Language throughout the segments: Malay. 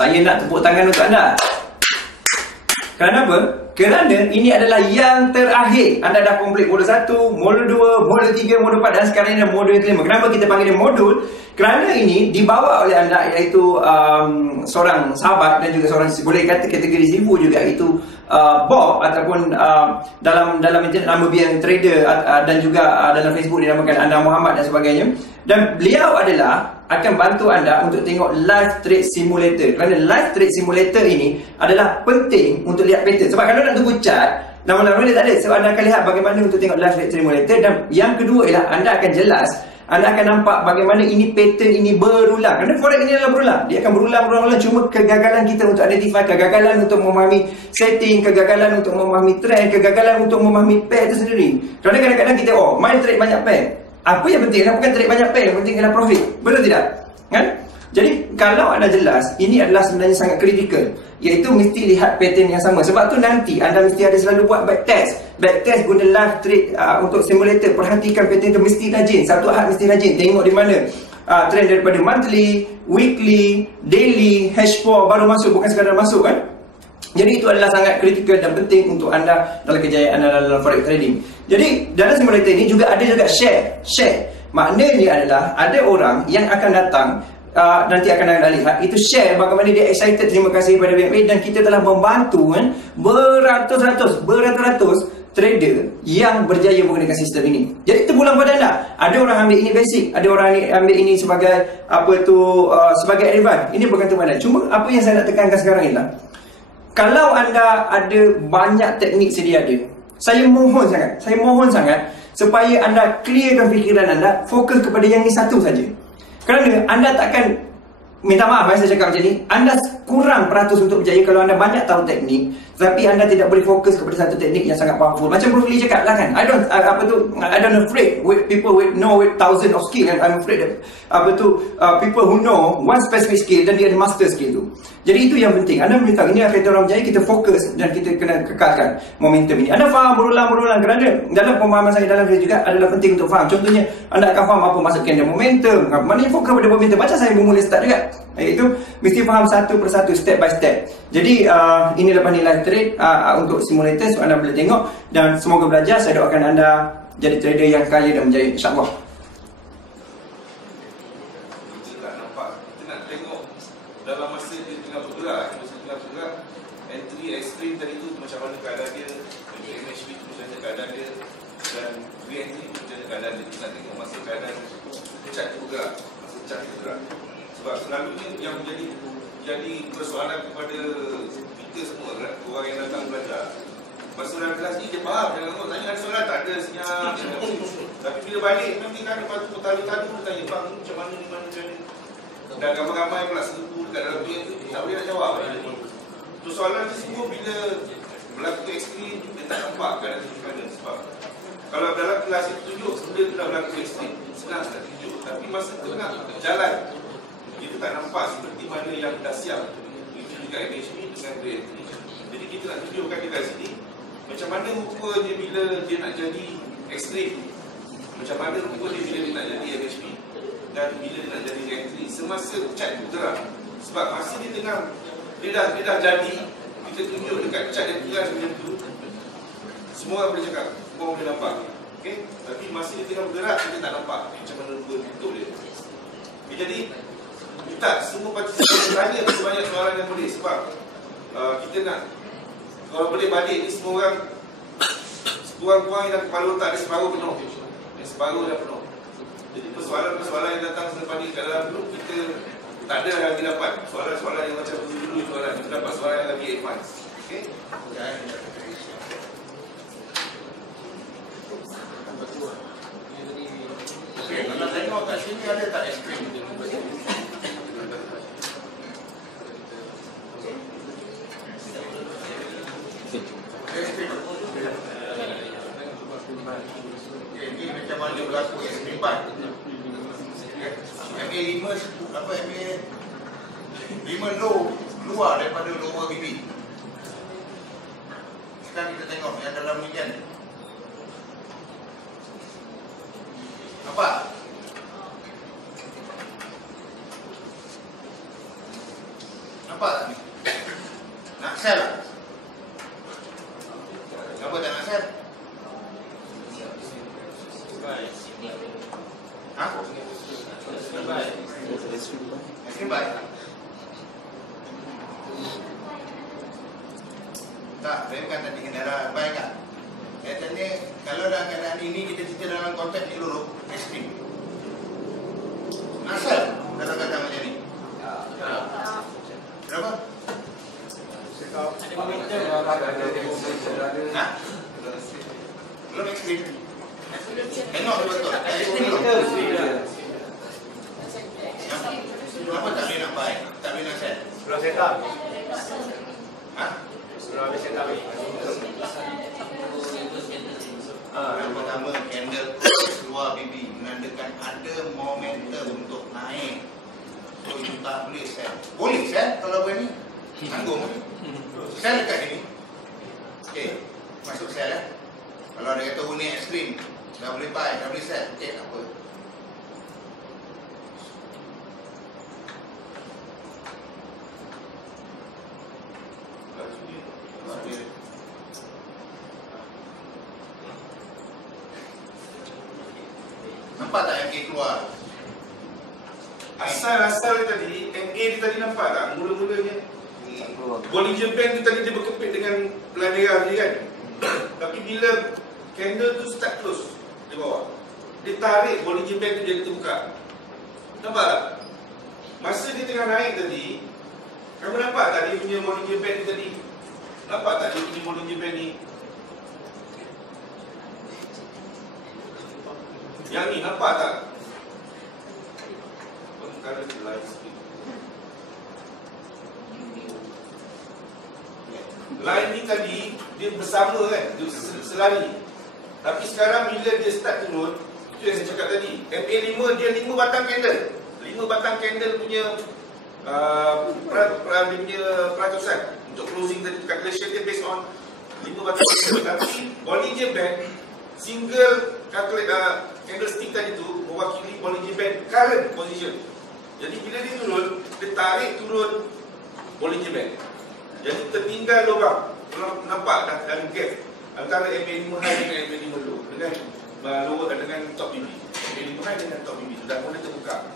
Saya nak tepuk tangan untuk anda. Kenapa? Kerana ini adalah yang terakhir. Anda dah komplit modul 1, modul 2, modul 3, modul 4 dan sekarang ini adalah modul yang kelima. Kenapa kita panggil dia modul? Kerana ini dibawa oleh anda, iaitu seorang sahabat dan juga seorang, boleh kata kategori sifu juga, itu Bob, ataupun dalam internet nama dia yang trader, dan juga dalam Facebook dinamakan Anda Muhammad dan sebagainya. Dan beliau akan bantu anda untuk tengok live trade simulator. Kerana live trade simulator ini adalah penting untuk lihat pattern. Sebab kalau nak tunggu chart, nama-nama dia tak ada. Sebab anda akan lihat bagaimana untuk tengok live trade simulator. Dan yang kedua ialah anda akan jelas, anda akan nampak bagaimana ini pattern ini berulang. Kerana forex ini adalah berulang. Dia akan berulang. Cuma kegagalan kita untuk identify, kegagalan untuk memahami setting, kegagalan untuk memahami trend, kegagalan untuk memahami pair itu sendiri. Kerana kadang-kadang kita main trade banyak pair. Apa yang penting? Bukan trade banyak pair, yang penting adalah profit. Betul tidak? Kan? Jadi kalau anda jelas, ini adalah sebenarnya sangat kritikal, iaitu mesti lihat pattern yang sama. Sebab tu nanti anda mesti ada selalu buat backtest. Backtest guna live trade untuk simulator. Perhatikan pattern tu mesti rajin. Satu Ahad mesti rajin. Tengok di mana trend daripada monthly, weekly, daily, H4 baru masuk, bukan sekadar masuk kan. Jadi itu adalah sangat kritikal dan penting untuk anda dalam kejayaan anda dalam forex trading. Jadi dalam simulator ini juga ada share. Maknanya adalah ada orang yang akan datang, nanti akan anda lihat, itu share bagaimana dia excited, terima kasih kepada BMA, dan kita telah membantu beratus-ratus trader yang berjaya menggunakan sistem ini. Jadi terpulang pada anda. Ada orang ambil ini basic, ada orang ambil ini sebagai sebagai advance. Ini bergantung pada anda. Cuma apa yang saya nak tekankan sekarang ialah, kalau anda ada banyak teknik sedia ada, saya mohon sangat supaya anda clearkan fikiran anda, fokus kepada yang ni satu saja. Kerana anda takkan, minta maaf saya cakap macam ni, anda kurang peratus untuk berjaya kalau anda banyak tahu teknik tapi anda tidak boleh fokus kepada satu teknik yang sangat powerful. Macam Bruce Lee cakap lah kan, I don't afraid with people with thousand of skill, and I'm afraid of people who know one specific skill dan dia ada master skill tu. Jadi itu yang penting. Anda boleh tahu ini akan kita orang berjaya, kita fokus dan kita kena kekalkan momentum ini. Anda faham berulang kerana dalam pemahaman saya dalam dia juga adalah penting untuk faham. Contohnya, anda akan faham apa maksud candle momentum, mana yang fokus pada momentum. Macam saya bermula start juga, itu mesti faham satu persatu, step by step. Jadi ini lepas ni live trade untuk simulator, so anda boleh tengok dan semoga belajar. Saya doakan anda jadi trader yang kaya dan berjaya, insyaAllah. Dalam masa dia tengah bergerak, entry ekstrim tadi tu macam mana keadaan dia, MHB tu macam mana keadaan dia, dan re-entry tu macam mana keadaan dia. Kita nak tengok masa keadaan cat tu bergerak, masa cat tu bergerak. Sebab selalunya yang jadi persoalan kepada kita semua, orang yang datang belajar. Masa dalam kelas ni dia faham, jangan tanya ada soalan, tak ada senyap. Tapi bila balik nanti kan lepas tu bertanya-tanya, tanya bang macam mana ni, macam ni. Dan ramai-ramai pula serbu dekat dalam dunia tu, tak boleh nak jawab. Soalan tu semua bila berlaku ekstrim, dia tak nampak keadaan tu macam mana. Sebab kalau dalam kelas itu tunjuk, sebenarnya dah berlaku ekstrim, senang nak tunjuk. Tapi masa tengah jalan, kita tak nampak seperti mana yang dah siap. Itu juga MHB dengan re-entry. Jadi kita nak tunjukkan dekat sini, macam mana rupa dia bila dia nak jadi ekstrim, macam mana rupa dia bila dia nak jadi MHB, dan bila dia nak jadi re-entry semasa cat bergerak. Sebab masa dia tengah dia dah jadi, kita tunjuk dekat cat yang bergerak macam tu, semua orang boleh cakap, semua orang boleh nampak. Okay? Tapi masa dia tengah bergerak, kita tak nampak macam mana rupa bentuk dia. Okay, jadi kita semua participant tanya sebanyak soalan yang boleh. Sebab kita nak, kalau boleh balik ni semua orang kurang-kurang yang kepala otak dia separuh penuh, yang separuh dah penuh. Jadi persoalan-persoalan yang datang selepas ni kat dalam grup, kita tak ada lagi dapat soalan-soalan yang macam dulu soalan. Kita dapat soalan yang lebih advance. Okay? Okay, kalau tengok kat sini ada tak ekstrim? Ini macam mana berlaku ekstrim ban? MA5 MA5 low keluar daripada lower BB. Sekarang kita tengok yang dalam ni kan, nampak? Nampak Kenapa tak nak sel? Ha? Standby. Tak, saya bukan tadi kendaraan baik kan? Saya tanya, kalau dalam keadaan ini kita cerita dalam konteks elok ekstrim. Asal dalam keadaan macam ni? Berapa? Ha? Belum ekstrim. Tengok betul. Ekstrim belum. Kenapa tak boleh nak baik? Tak boleh nak set? Belum set up. Ha? Belum habis set up. Yang pertama, candle keluar bibi menandakan ada momentum untuk naik. So, itu tak boleh set. Boleh set kalau begini? Tanggung. Sel dekat sini. Okey, masuk sel eh. Kalau ada kata ni ekstrim, dah boleh buy, dah boleh sell. Okey, tak apa. Nampak tak MA keluar? Asal tadi, MA dia tadi nampak tak? Mula-mulanya Bollinger Band tu tadi dia berkepit dengan pelan merah je kan. Tapi bila candle tu start close di bawah, dia tarik Bollinger Band tu jadi terbuka. Nampak tak? Masa dia tengah naik tadi, kamu nampak tak dia punya Bollinger Band tu tadi? Nampak tak dia punya Bollinger Band ni? Yang ni nampak tak? Perkara live speed. Line ni tadi dia bersama kan, dia selari. Tapi sekarang bila dia start turun, itu yang saya cakap tadi, MA5 dia 5 batang candle. 5 batang candle punya dia punya peratusan untuk closing tadi, calculation dia based on 5 batang candle. Tapi Bollinger Band single candlestick tadi tu mewakili Bollinger Band current position. Jadi bila dia turun, dia tarik turun Bollinger Band. Jadi tertinggal lubang. Nampak dah dalam gap antara MA5 high dengan MA5 low dengan lower dengan top BB. MA5 high dengan top BB sudah mula terbuka.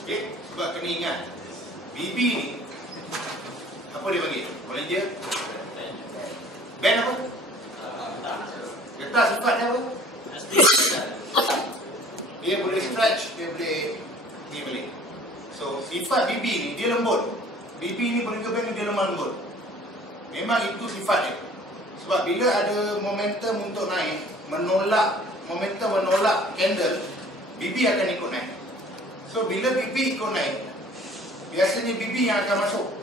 Okey, sebab kena ingat BB ni apa dia panggil? Bollinger Band apa? Getah sifat dia apa? Dia boleh stretch, dia boleh ni boleh. So sifat BB ni dia lembut. BB ni Bollinger Band ni dia lemah lembut. Memang itu sifat dia. Sebab bila ada momentum untuk naik, momentum menolak candle, BB akan ikut naik. So bila BB ikut naik, biasanya BB yang akan masuk,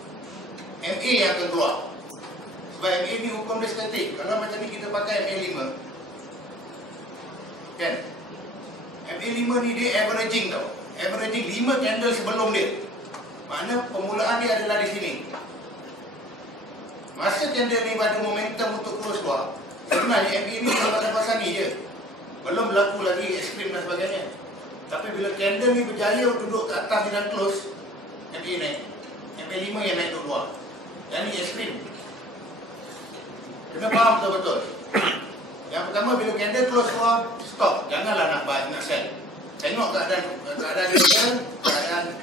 MA yang akan keluar. Sebab MA ni hukum dia statik. Kalau macam ni kita pakai MA5, kan? MA5 ni dia averaging tau. Averaging 5 candle sebelum dia. Makna permulaan dia adalah di sini. Masa candle ni pada momentum untuk close keluar, sebenarnya MA ni cuma pada pasal ni je. Belum berlaku lagi ekstrim dan sebagainya. Tapi bila candle ni berjaya duduk ke atas dan close, MA naik. MA5 yang naik duduk luar. Yang ni ekstrim. Kena faham betul-betul. Yang pertama, bila candle close keluar, stop. Janganlah nak buy, nak sell. Tengok keadaan candle, keadaan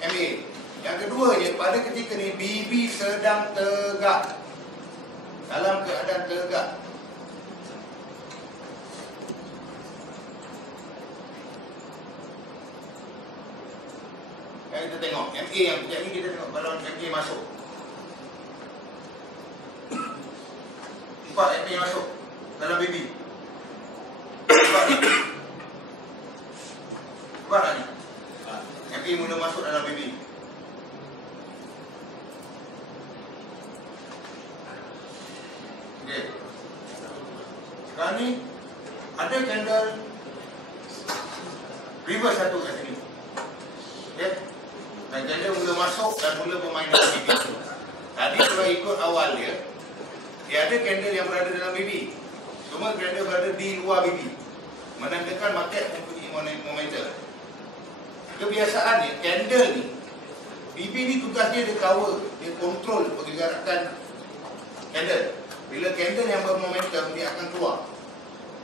MA. Yang keduanya, pada ketika ni BB sedang tegak. Dalam keadaan tegak. Yang kita tengok, MA yang ni kita tengok balon MA masuk. Nampak MA masuk dalam BB. Nampak tak? Nampak tak ni? MA mula masuk dalam BB. Okay. Sekarang ni ada candle reverse satu kat sini. Okay. Dan candle mula masuk dan mula bermain dalam BB. Tadi kalau ikut awal dia ada candle yang berada dalam BB. Semua candle berada di luar BB. Menandakan market mempunyai momentum. Kebiasaannya candle ni BB ni tugas dia cover, dia kontrol pergerakan candle. Bila candle yang bermomentum, dia akan keluar.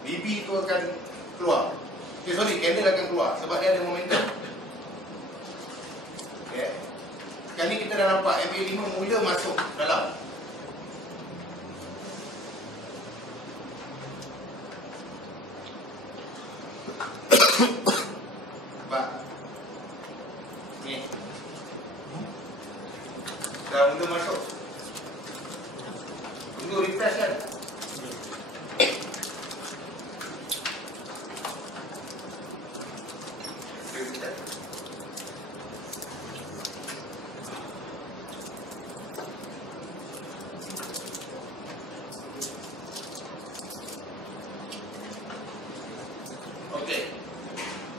BB itu akan keluar. Candle akan keluar sebab dia ada momentum. Okay. Sekarang ni kita dah nampak MA5 mula masuk dalam. Nampak? Ni. Dah mula masuk. Tunggu refresh kan? Okey.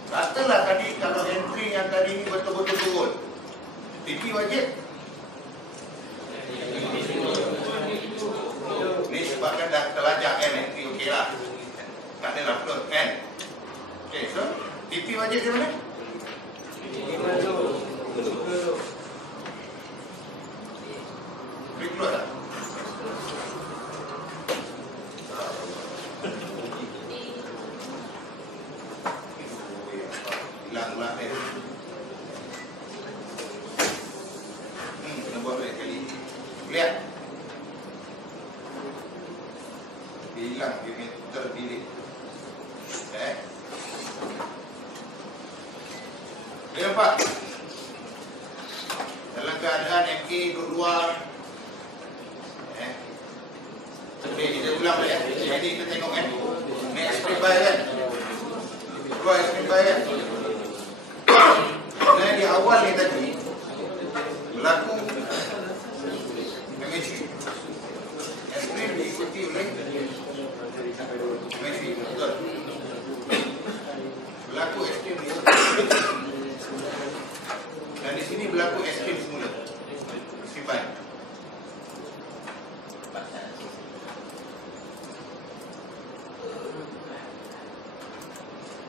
Katalah tadi kalau entry yang tadi ni betul-betul turun. PP wajib? Ni sebabkan dah terlajak kan entry okey lah. Tak ada lah float kan. Okey, so PP wajib di mana? Break float tak? Hilang pula dia. Kena buat balik kali. Lihat. Dia hilang, dia terpilih. Dia nampak? Dalam keadaan MK duduk luar. Okey, kita ulang balik Jadi kita tengok Ni extreme buy kan? Keluar extreme buy kan? Sebenarnya di awal ni tadi berlaku MACD. Extreme diikuti oleh MACD. Betul. Berlaku extreme ni. Dan di sini berlaku extreme semula. Extreme buy.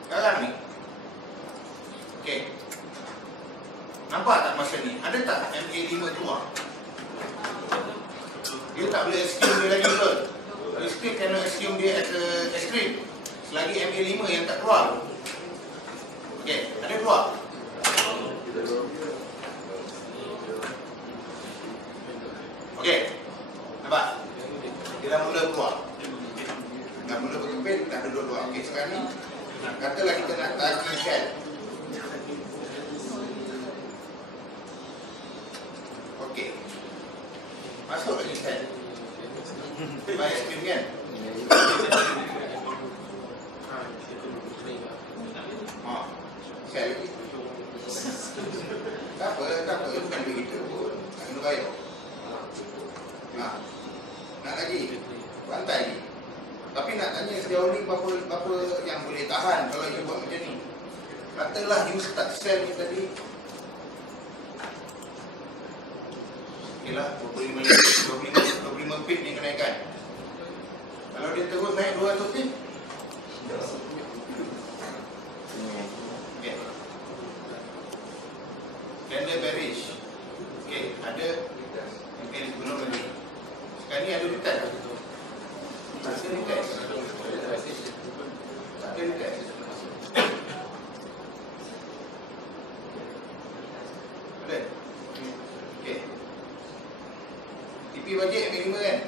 Sekarang ni okey. Nampak tak masa ni? Ada tak MA5 keluar? Dia tak boleh assume dia lagi betul. Dia still kena assume dia as a extreme. Selagi MA5 yang tak keluar. Okey, ada keluar? Okey. Nampak? Dia dah mula keluar. Dah mula berkepit, dah duduk luar. Okey, sekarang ni katalah kita nak tarik shell. Okey. Masuk lagi shell. Buy stream kan? Shell lagi. Tak apa, bukan duit kita pun. Tak kena bayar. Nak lagi? Pantai lagi. Tapi nak tanya sejauh ni berapa yang boleh tahan kalau you buat macam ni? Katalah you start sell ni tadi. Okeylah, 25 pip ni kenaikan. Kalau dia terus naik 200 pip? Okey. Candle bearish. Okey, ada yang sebelum lagi. Sekarang ni ada retest. Tak ada retest. Tak ada retest. Ada? Okey. TP wajib MA5 kan?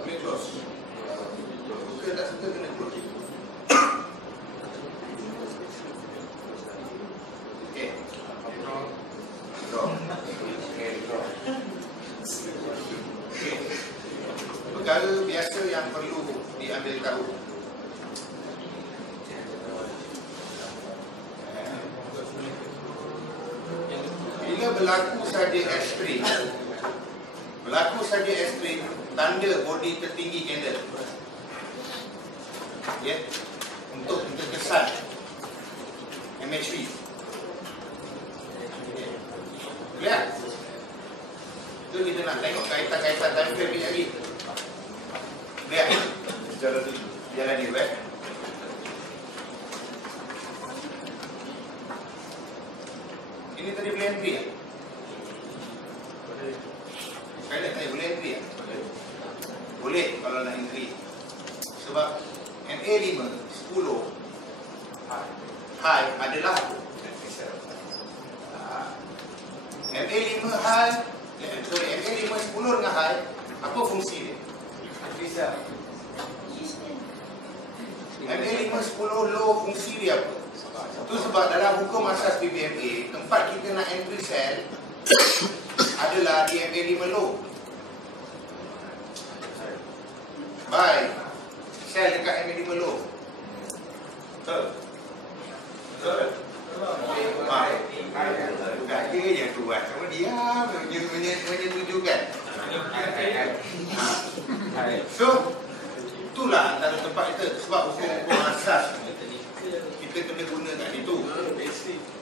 Boleh close. Suka tak suka kena close. Okey. Draw. Okey, draw. Okey. Perkara biasa yang perlu diambil tahu. Bila berlaku saja extreme, tanda body tertinggi candle. Ya, untuk kesan MHV. Lihat. Itu kita nak tengok kaitan-kaitan time frame ni lagi. Lihat. Jalan ni, baik. Ini tadi beli entry ya? Sebab MA5 10 high adalah MA5 high, MA5 10 dengan high, apa fungsi dia? MA5 10 low, fungsi dia apa? Itu sebab dalam hukum asas PBMA, tempat kita nak entry cell adalah di MA5 low. Baik, sel dekat MA5 low. Betul. Betul. Tak ada je tu buat. Sama diam menyetujukan. So, itulah antara tempat kita. Sebab hukum asas kita kena guna kat situ.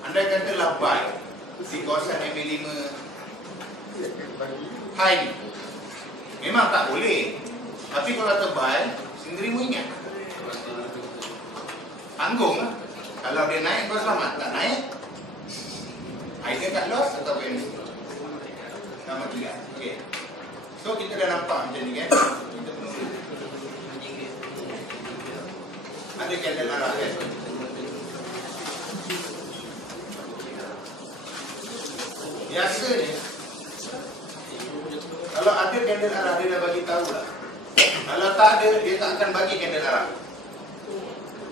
Andai katalah buy di kawasan MA5 high ni, memang tak boleh. Tapi kalau terbaik, sendiri mu ingat, tanggung lah. Kalau dia naik, kau selamat. Tak naik, either kat loss atau benefit. Sama juga. Okay. So kita dah nampak macam ni kan. Kita menunggu. Ada candle arah kan. Biasanya kalau ada candle arah, dia dah bagi tahu lah. Kalau tak ada, dia tak akan bagi candle arah.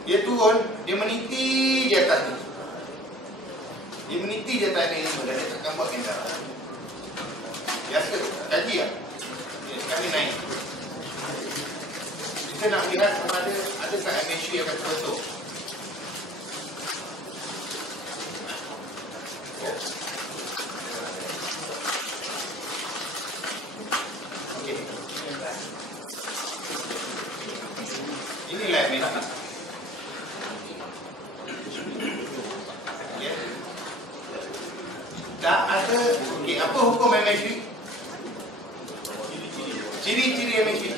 Dia turun, dia meniti di atas ni. Dia meniti di atas ni semua dan dia takkan buat candle arah. Biasa, kaji lah. Okay, sekarang naik. Kita nak lihat sama ada tak MACD yang akan terbentuk. Okay. Inilah MACD. Okay. Tak ada. Okay, apa hukum MACD? Ciri-ciri MACD.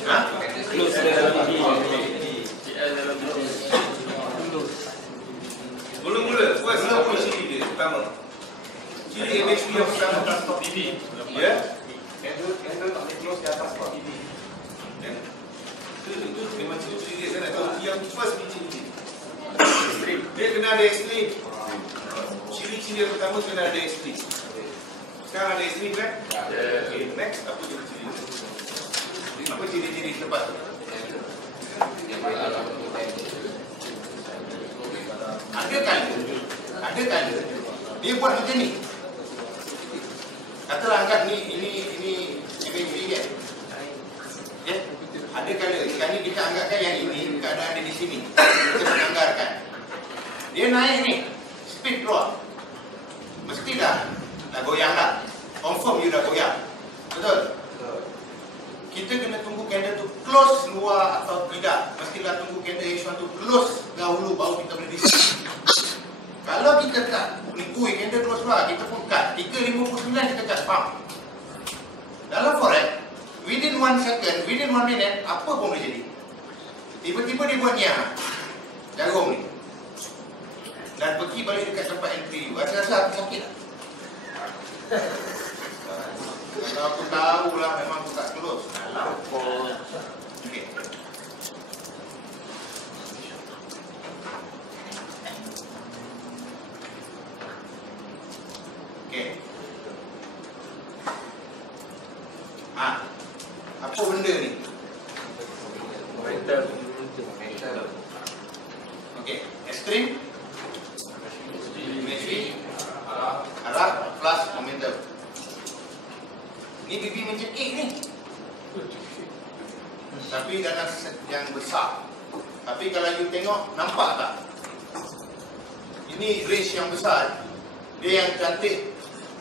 Ha? Mula-mula, first apa ciri dia? Pertama, ciri MACD yang pertama transport BB. Ya? Candle tak boleh close di atas spot BB. Itu memang ciri dia. Saya nak tahu yang first ni ciri dia. Dia kena ada extreme. Ciri-ciri yang pertama kena ada extreme. Sekarang ada extreme kan? Okay, next, apa ciri-ciri dia? Apa ciri-ciri lepas tu? Ada kali dia buat macam ni. Katalah anggap ni ini MACD kan. Ya. Ada kali sekarang ni kita anggapkan yang ini keadaan dia di sini. Kita menganggarkan. Dia naik ni, speed drop. Mesti dah goyang dah. Confirm you dah goyang. Betul? Kita kena tunggu candle tu close luar atau tidak. Mestilah tunggu candle H1 tu close dahulu baru kita boleh decide. Kalau kita tak mengikui candle close luar, kita pun cut 3.59 kita cut pump. Dalam forex, within 1 second, within 1 minute, apa pun boleh jadi. Tiba-tiba dia buat niat jarum ni dan pergi balik dekat tempat entry. Rasa-rasa aku sakit tak? Kalau aku tahulah memang aku tak close. Okay. Okay. Apa benda ni? Momentum. Okay. Extreme MACD arah plus momentum. Ni BB mencekik ni. Tapi dalam set yang besar. Tapi kalau you tengok, nampak tak? Ini range yang besar. Dia yang cantik.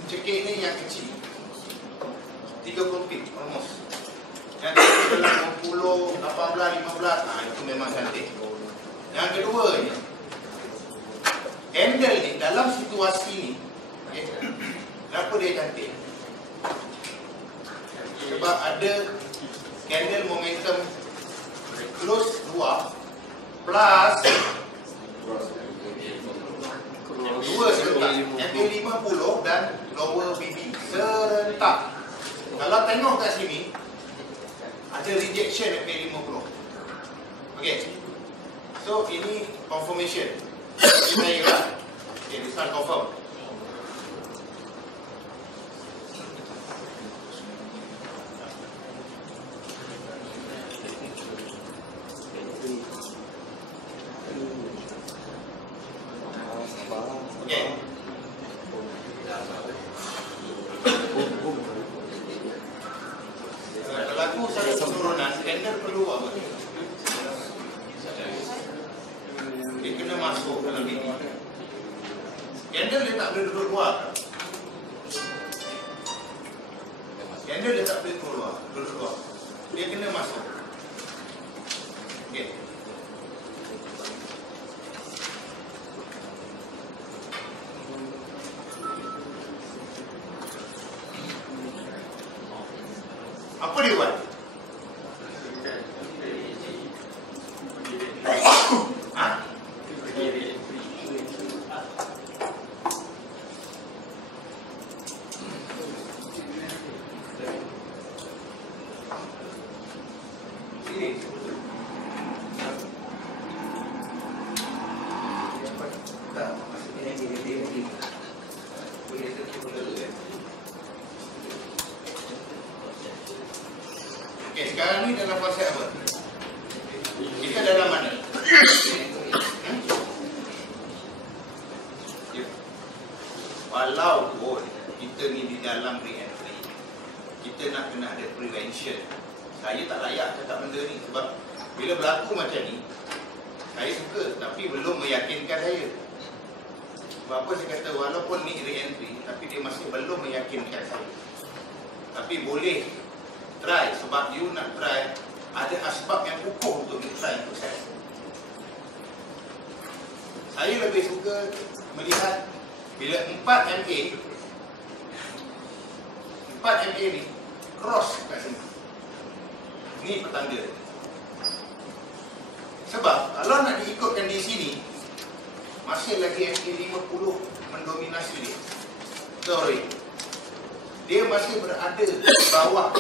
Mencekik ni yang kecil. 30 pip almost. Yang kecil dalam 20, 18, 15. Itu memang cantik. Yang kedua ni, candle ni dalam situasi ni, okay, kenapa dia cantik? Sebab ada candle momentum close luar plus dua serentak, MA50 dan lower BB serentak. Kalau tengok kat sini, ada rejection FA50. Okay, so ini confirmation. Ini saya okay, this one confirm. Okay. Berlaku satu penurunan, tender perlu apa? Dia kena masuk dalam ini. Candle dia tak boleh duduk luar. Candle dia tak boleh keluar, duduk luar. Dia kena masuk. Okey. Apa dia buat? Ha? Okey, sekarang ni dalam konsep apa? Kita dalam mana? Walaupun kita ni di dalam re-entry, kita nak kena ada prevention. Saya tak layak cakap benda ni sebab bila berlaku macam ni, saya suka tapi belum meyakinkan saya. Sebab apa saya kata walaupun ni re-entry tapi dia masih belum meyakinkan saya. Tapi boleh try sebab you nak try, ada asbab yang kukuh untuk you try untuk saya. Saya lebih suka melihat bila 4 MA ni cross kat sini. Ni petanda. Sebab kalau nak diikutkan di sini, masih lagi MA50 mendominasi dia. Sorry, dia masih berada di bawah,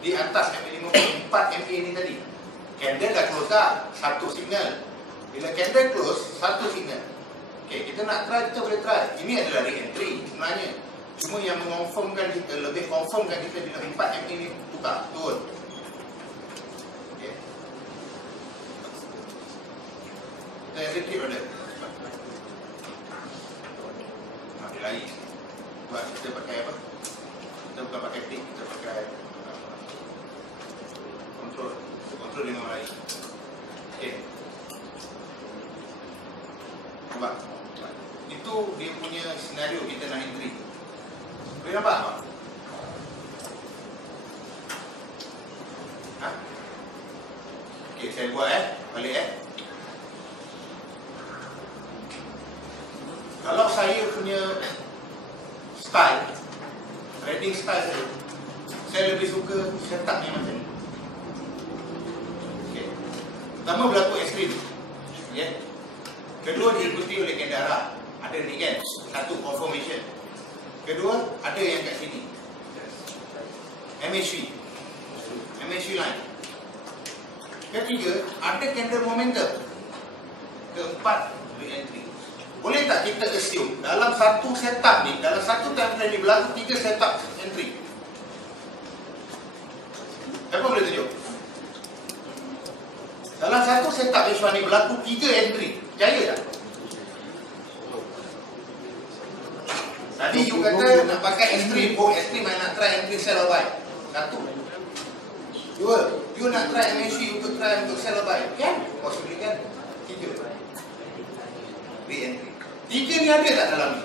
di atas MA50, 4 MA ni tadi. Candle dah close dah, satu signal. Bila candle close, satu signal. Okay, kita nak try, kita boleh try. Ini adalah re-entry sebenarnya. Cuma yang mengonfirmkan kita, lebih confirmkan kita bila 4 MA ni tukar, turun. Okay. Kita execute order. Dia lain. Buat kita pakai apa? Kita bukan pakai tick, kita pakai kontrol dengan lain. Okay. Nampak? Itu dia punya senario kita nak entry. Boleh nampak tak? Ha? Okay, saya buat balik Kalau saya punya style, trading style saya lebih suka setup ni macam ni. Okay. Pertama berlaku ekstrim. Yeah. Kedua diikuti oleh kendara. Ada ni kan, satu confirmation. Kedua ada yang kat sini, MHV line. Ketiga ada candle momentum. Keempat re-entry. Boleh tak kita assume dalam satu setup ni, dalam satu time frame ni berlaku 3 setup entry? Siapa boleh tunjuk? Dalam satu setup H1 ni berlaku 3 entry. Percaya tak? Tadi you kata nak pakai extreme, extreme I nak try entry sell or buy. Satu. Dua, you nak try MHV untuk try untuk sell or buy. Kan? Possibly kan? Tiga. Re-entry. Tiga ni ada tak dalam ni?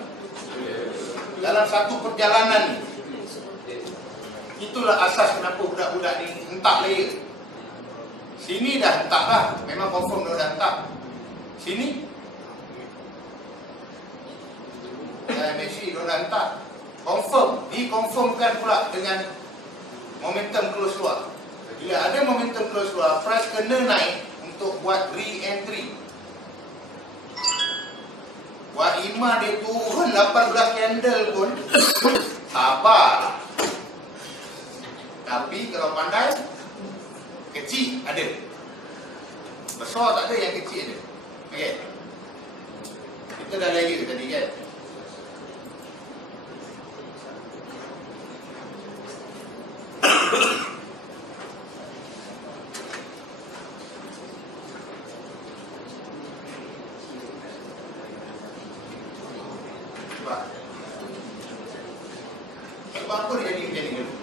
Dalam satu perjalanan ni. Itulah asas kenapa budak-budak ni hentak layer. Sini dah hentak lah. Memang confirm dah hentak. Sini MHV dah hentak. Confirm. Dikonfirmkan pula dengan momentum close keluar. Bila ada momentum close keluar, price kena naik untuk buat re-entry. Buat IMA dia turun 18 candle pun sabar. Tapi kalau pandai Kecil ada. Besar tak ada, yang kecil ada. Okey. Kita dah layer tadi kan. Sebab apa dia jadi macam ni dulu?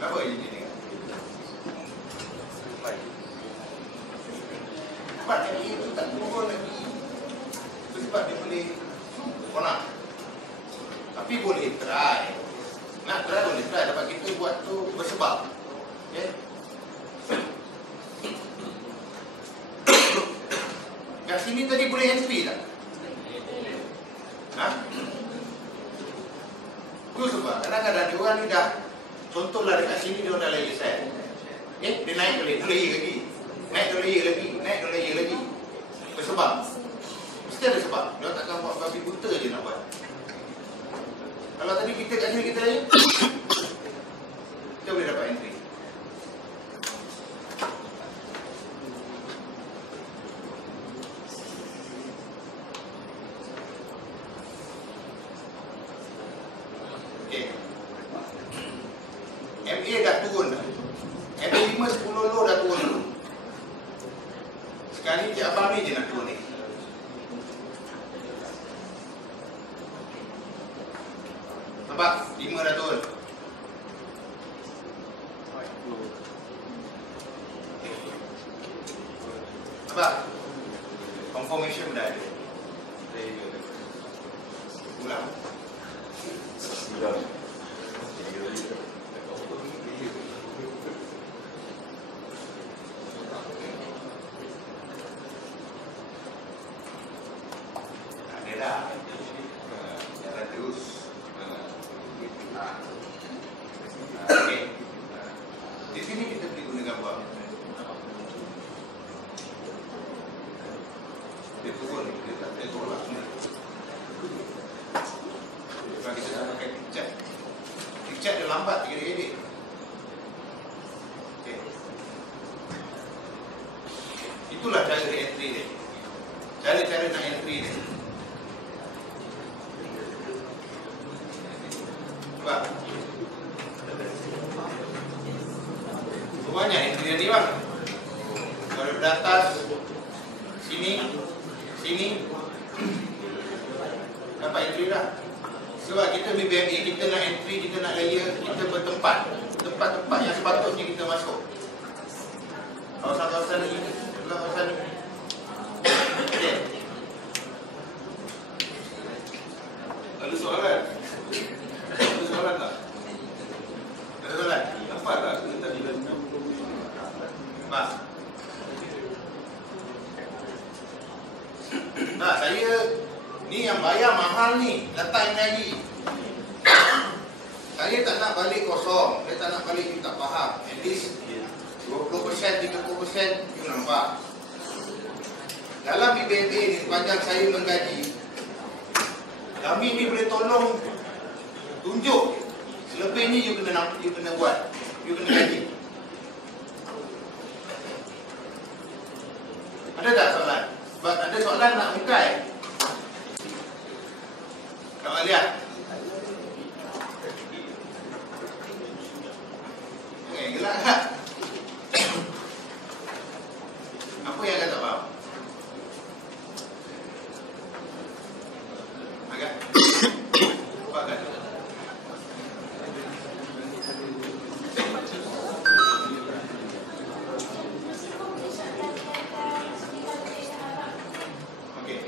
Kenapa dia jadi ni? Sebab dia itu tak turun lagi. Sebab dia boleh konak. Tapi boleh try. Nak try boleh try. Dapat kita buat tu bersebab. Okay? Kat sini tadi boleh entry tak? Ha? Itu sebab kadang-kadang dia orang ni dah, contohlah dekat sini dia orang dah layer set. Dia naik boleh layer lagi. Naik tu layer lagi. Naik tu layer lagi. Bersebab. Mesti ada sebab. Dia orang takkan buat babi buta je nak buat. Kalau tadi kita kat sini kita layer, kita boleh dapat entry. MA dah turun dah. MA 5, 10 low dah turun dulu. Sekarang ni Cik Abang ni je nak turun ni. Nampak? 5 dah turun. Nampak? Confirmation dah ada. Ulang. Jalan terus. Okey. Di sini kita boleh guna gambar. Dia turun, dia tak tolak ni. Sebab kita dah pakai tick cat dia lambat edit. Okey. Itulah cara entry dia. Cara-cara nak entry dia. Sebab semuanya entry dia ni bang. Kalau dari atas sini dapat entry dah. Sebab kita BBMA, kita nak entry, kita nak layer, kita bertempat. Tempat-tempat yang sepatutnya kita masuk. Kawasan-kawasan ni, kawasan ni. Okay. Ada soalan? Ada soalan tak? Ada soalan? Nampak tak kita tadi dah? Nampak? Nah, saya ni yang bayar mahal ni, datang lagi. Saya tak nak balik kosong, saya tak nak balik you tak faham. At least 20%, 30% you nampak. Dalam BBMA ni sepanjang saya menggaji, kami ni boleh tolong tunjuk. Selebihnya you kena buat, you kena gaji. Ada tak soalan? Sebab ada soalan nak mukai. Kawan lihat. Gelak tak? Apa yang agak tak faham? Agak? Apa agak? Okey.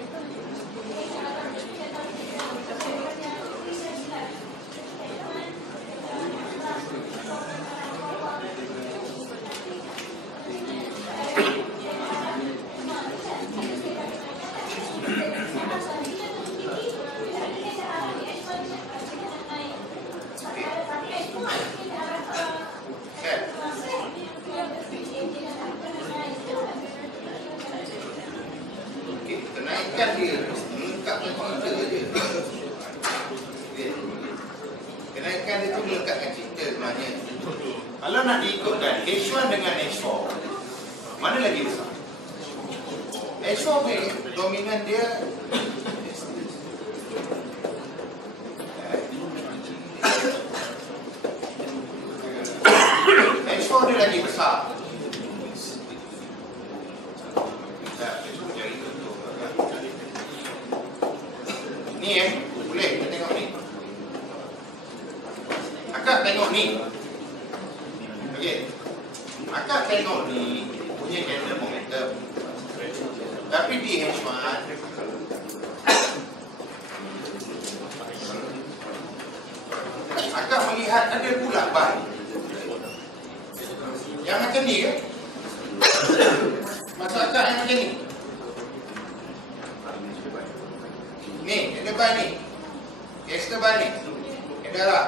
kan dia tu melekatkan cerita sebenarnya. Kalau nak diikutkan H1 dengan H4, mana lagi besar? H4 ni dominan dia H4 dia lagi besar. Ni boleh kita tengok ni. Akak tengok ni. Okey. Akak tengok ni punya candle momentum. Tapi di H1 akak melihat ada pula buy. Yang macam ni ke? Maksud akak yang macam ni. Ni, ada buy ni. Extra buy ni. Ada arah.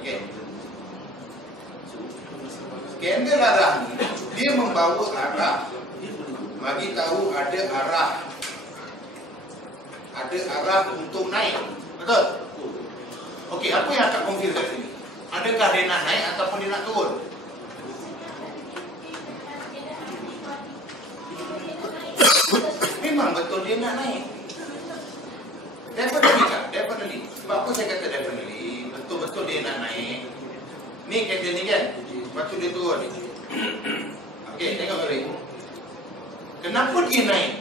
Okey. Candle arah ni dia membawa arah, bagi tahu ada arah, untuk naik. Betul? Okey, apa yang akan confuse kat sini? Adakah dia nak naik ataupun dia nak turun? Memang betul dia nak naik. Definitely. Sebab apa saya kata definitely? Betul-betul dia nak naik. Ni candle ni kan? Lepas tu dia turun ni. Okey, tengok balik. Kenapa dia naik?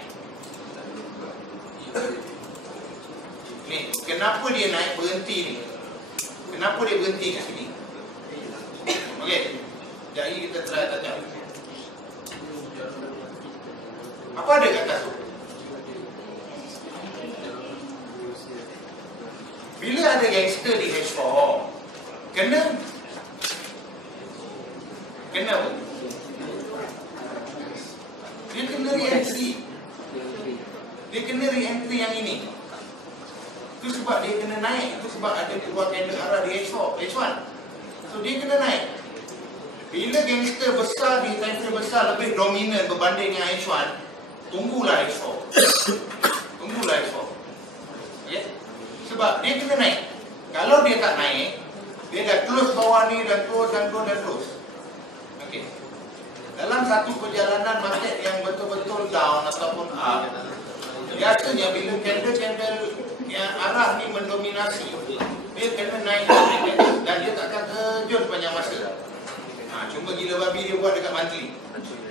Ni, kenapa dia naik berhenti ni? Kenapa dia berhenti kat sini? Okey. Jadi kita try tanya. Apa ada kat atas tu? Bila ada gangster di H4, kena apa? Dia kena re-entry. Dia kena re-entry yang ini. Itu sebab dia kena naik. Itu sebab ada keluar candle arah di H1. So dia kena naik. Bila gangster besar di time frame besar lebih dominan berbanding dengan H1, tunggulah H4. Tunggulah H4. Okay? Sebab dia kena naik. Kalau dia tak naik, dia dah close bawah ni, dan close. Okay. Dalam satu perjalanan market yang betul-betul down ataupun up, biasanya bila candle yang arah ni mendominasi, dia kena naik dan dia takkan terjun sepanjang masa. Cuma gila babi dia buat dekat monthly,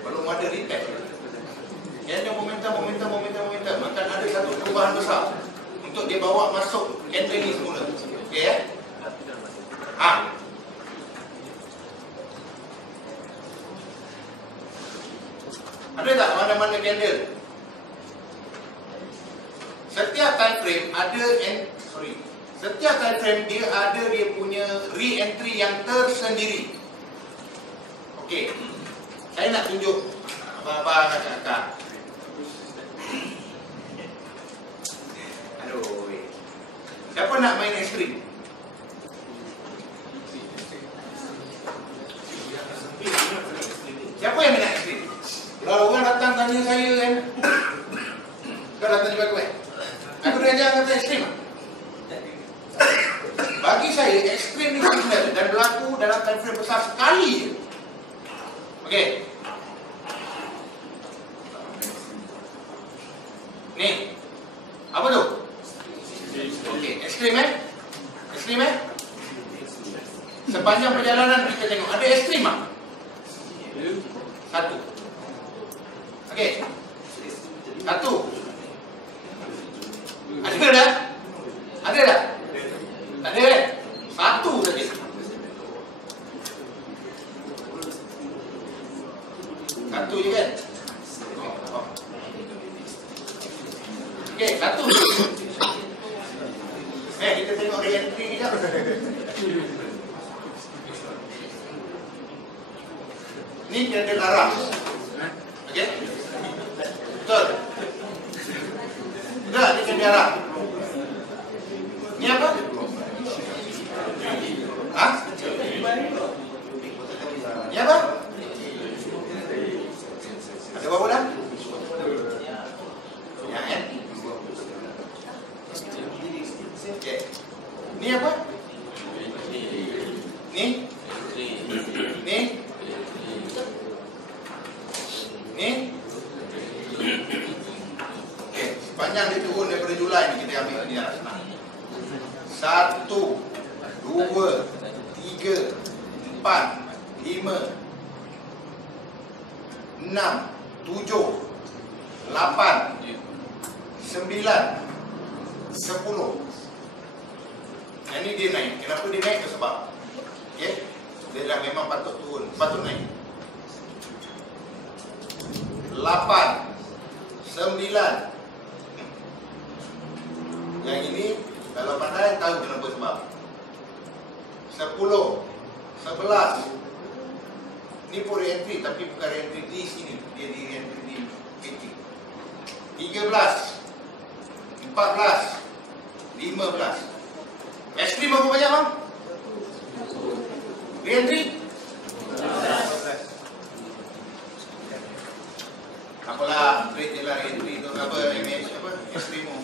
belum ada retest. Candle momentum, maka ada satu perubahan besar untuk dia bawa masuk candle ni semula. Okey ya? Ada tak mana-mana candle? Setiap time frame ada setiap time frame dia ada dia punya re-entry yang tersendiri. Okey. Saya nak tunjuk abang-abang kakak. Aduh. Siapa nak main ekstrim? Siapa yang minat ekstrim? Kalau orang datang tanya saya kan, kau datang juga ke? Aku dah ajar kata ekstrim. Bagi saya ekstrim ni signal dan berlaku dalam time frame besar sekali je. Okey. Ni. Apa tu? Okey, ekstrim Ekstrim Sepanjang perjalanan kita tengok ada ekstrim tak? Satu. Okey. Satu. Ada dah? Ada dah? Tak ada kan? Satu saja. Satu je kan? Okey, satu. Kita tengok re-entry sekejap. Ni candle arah. Okey? Betul? Betul, ni candle arah. Ni apa? Ni apa? Ada berapa dah? Ya kan? Okey. Ni apa? 1, 2, 3, 4, 5, 6, 7, 8, 9, 10. Yang ni dia naik. Kenapa dia naik? Itu sebab okay? Dia dah memang patut turun, patut naik. 8, 9. Yang ini kalau pandai tahu kenapa sebab. 10, 11. Ni pun re-entry tapi bukan re-entry di sini. Dia di re-entry di KT. 13, 14, 15. Ekstrim berapa banyak bang? Re-entry? 15. Apalah, trade je lah re-entry tu. Apa, MH, apa, ekstrimo.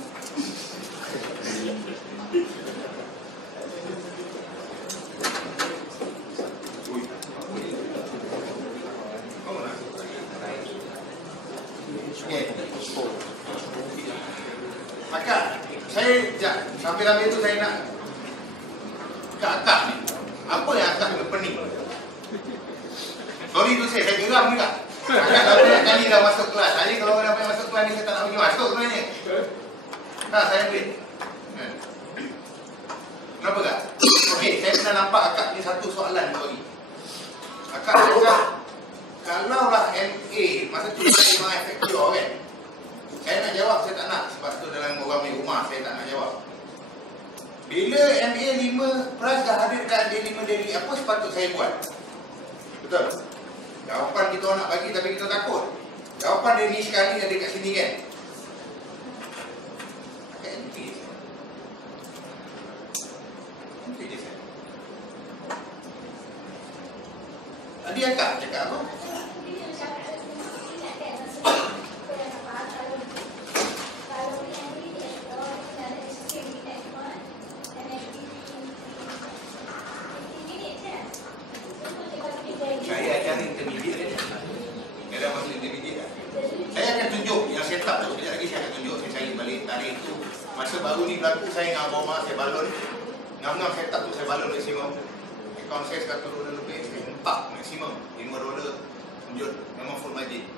Akak, saya sambil-sambil tu saya nak ke akak ni. Apa yang akak kena pening? Sorry tu saya geram juga. Akak dah banyak kali dah masuk kelas. Saya kalau dah banyak masuk kelas ni saya tak nak pergi masuk sebenarnya. Tak, saya ambil. Kenapa kak? Okey, saya pernah nampak akak ni satu soalan lagi. Akak cakap, kalau lah MA, masa tu saya memang efektif kan? Saya nak jawab, saya tak nak. Sebab tu dalam orang di rumah, saya tak nak jawab. Bila MA 5 plus dah ada dekat MA 5 dari apa sepatut saya buat? Betul? Jawapan kita orang nak bagi tapi kita takut. Jawapan dia ni sekali ada kat sini kan? Kat MA. MA je saya. Tadi akak cakap apa? Saya akan intermediate. Ada masuk intermediate. Saya akan tunjuk yang setup tu. Sekejap lagi saya akan tunjuk. Saya cari balik tarikh tu. Masa baru ni berlaku saya dengan Abang Omar, saya balon. Ngam-ngam setup tu saya balon maksimum. Akaun saya $100 lebih. Saya hentak maksimum $5. Tunjuk. Memang full margin.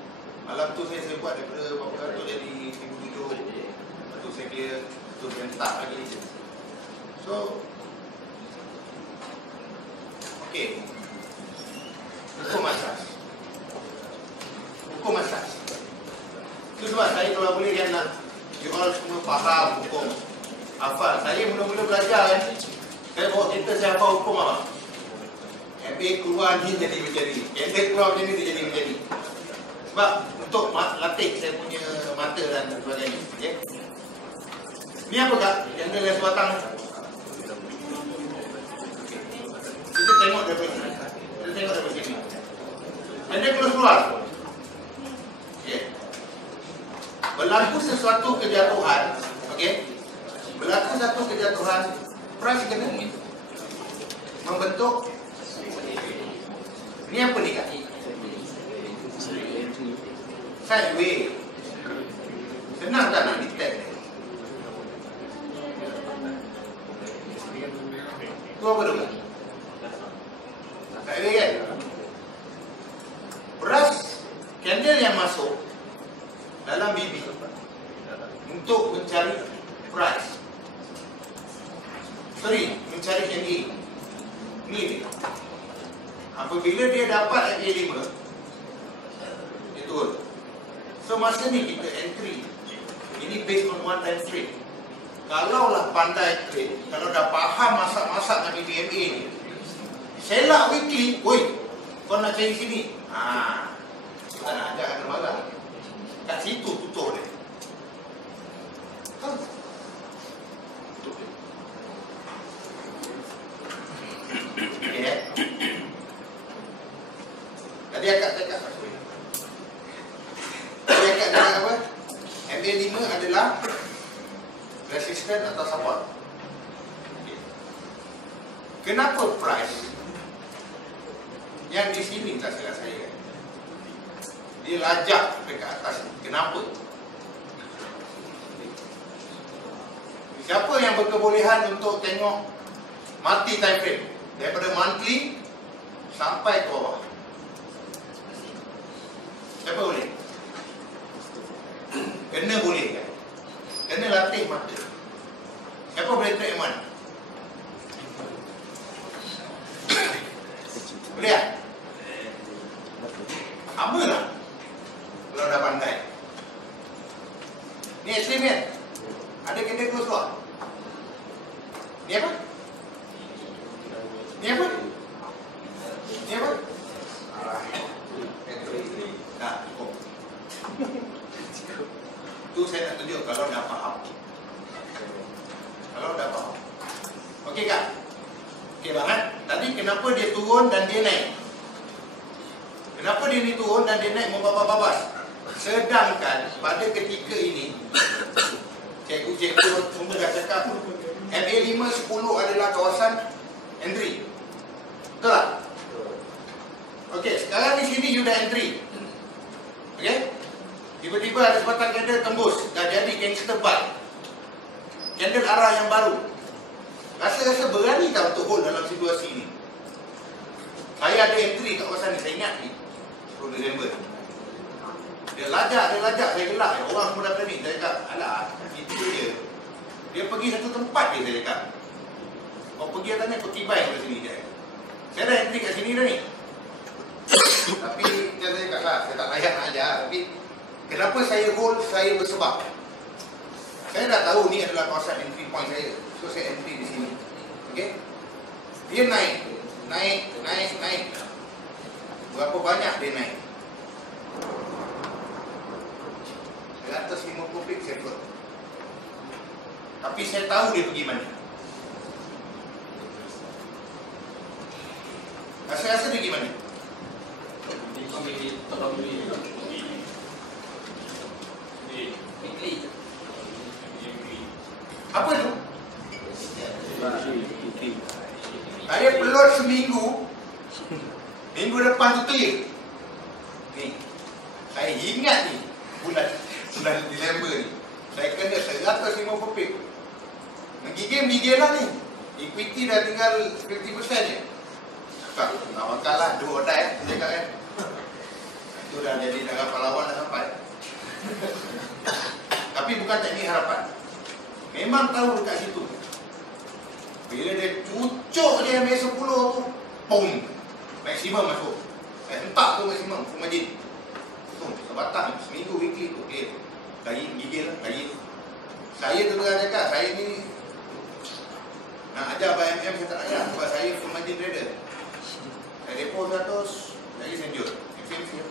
Malam tu saya buat daripada berapa ratus jadi $1,700. Lepas tu saya clear. Tu saya hentak lagi. So okay. Hukum asas. Hukum asas. Itu sebab saya kalau boleh yang nak you all semua faham hukum. Hafal. Saya mula-mula belajar kan. Saya bawa cerita saya hafal hukum apa. MA keluar ni jadi macam ni. MA keluar macam ni dia jadi macam ni. Sebab untuk latih saya punya mata dan sebagainya. Okay. Ni apa kak? Yang ada les batang. Kita tengok daripada sini. Kita tengok daripada sini. Anda keluar. Okay. Berlaku sesuatu kejatuhan. Okay. Berlaku satu kejatuhan. Price kena membentuk. Ni apa ni kak? Sideways. Senang tak nak detect? Tu apa tu kak? Sideways kan? Beras candle yang masuk dalam BB untuk mencari price. Sorry, mencari MA. Ni. Apabila dia dapat MA 5, dia turun. So masa ni kita entry. Ini based on one time trade. Kalaulah pandai trade, kalau dah faham masak-masak nak BB MA ni, selak weekly, oi, kau nak cari sini. Kita nak ajak kena marah. Kat situ tutup dia. Tutup dia. Okay. Tadi akak cakap apa? Tadi akak cakap apa? MA 5 adalah resistance atau support. Okay. Kenapa price yang di sini tak silap saya, dia lajak dekat atas. Kenapa? Siapa yang berkebolehan untuk tengok multi time frame daripada monthly sampai ke bawah? Siapa boleh? Kena boleh kan? Kena latih mata. Siapa boleh track yang mana? Boleh tak? Apa lah kalau dah pandai. Ni ekstrim kan? Ada candle close luar. Ni apa? Ni apa? Ni apa? Dah, cukup. Tu saya nak tunjuk kalau dah faham. Kalau dah faham. Okey kan? Okey banget. Tadi kenapa dia turun dan dia naik? Kenapa dia ni turun dan dia naik membabas-babas? Sedangkan pada ketika ini cikgu semua dah cakap MA5 10 adalah kawasan entry. Betul tak? Okey, sekarang di sini you dah entry. Okey? Tiba-tiba ada sebatang candle tembus, dah jadi gangster buy. Candle arah yang baru. Rasa-rasa berani tak untuk hold dalam situasi ini? Saya ada entry kat kawasan ni, saya ingat ni 10 Disember. Dia lajak, saya gelak. Orang semua dah berani. Saya cakap, alah, itu je. Dia pergi satu tempat je, saya cakap. Kau pergi tanya, kau tibai kat sini je. Saya dah entry kat sini dah ni. Tapi, saya cakap lah, saya tak layak nak ajar. Tapi, kenapa saya hold, saya bersebab. Saya dah tahu ni adalah kawasan entry point saya. So, saya entry di sini. Okay? Dia naik. Berapa banyak dia naik? 150 pip saya ikut. Tapi saya tahu dia pergi mana. Rasa-rasa dia pergi mana? Apa tu? Saya pelot seminggu. Minggu depan tu clear. Ni, saya ingat ni bulan Disember ni saya kena 150 pip. Menggigil lah ni. Equity dah tinggal 50% je. Cakap, nak makan lah, dua odai cakap kan. Itu dah jadi negara pahlawan dah sampai. Tapi bukan teknik harapan. Memang tahu dekat situ. Bila dia cucuk dia MA10 tu, pum, maksimum masuk. Saya hentak tu maksimum, full margin. Sebatang, seminggu weekly tu, okay. Gigil lah. Saya tu terang cakap, saya ni nak ajar by MM, saya tak ajar. Sebab saya full margin trader. Saya depo 100, lagi senjut. Expensive.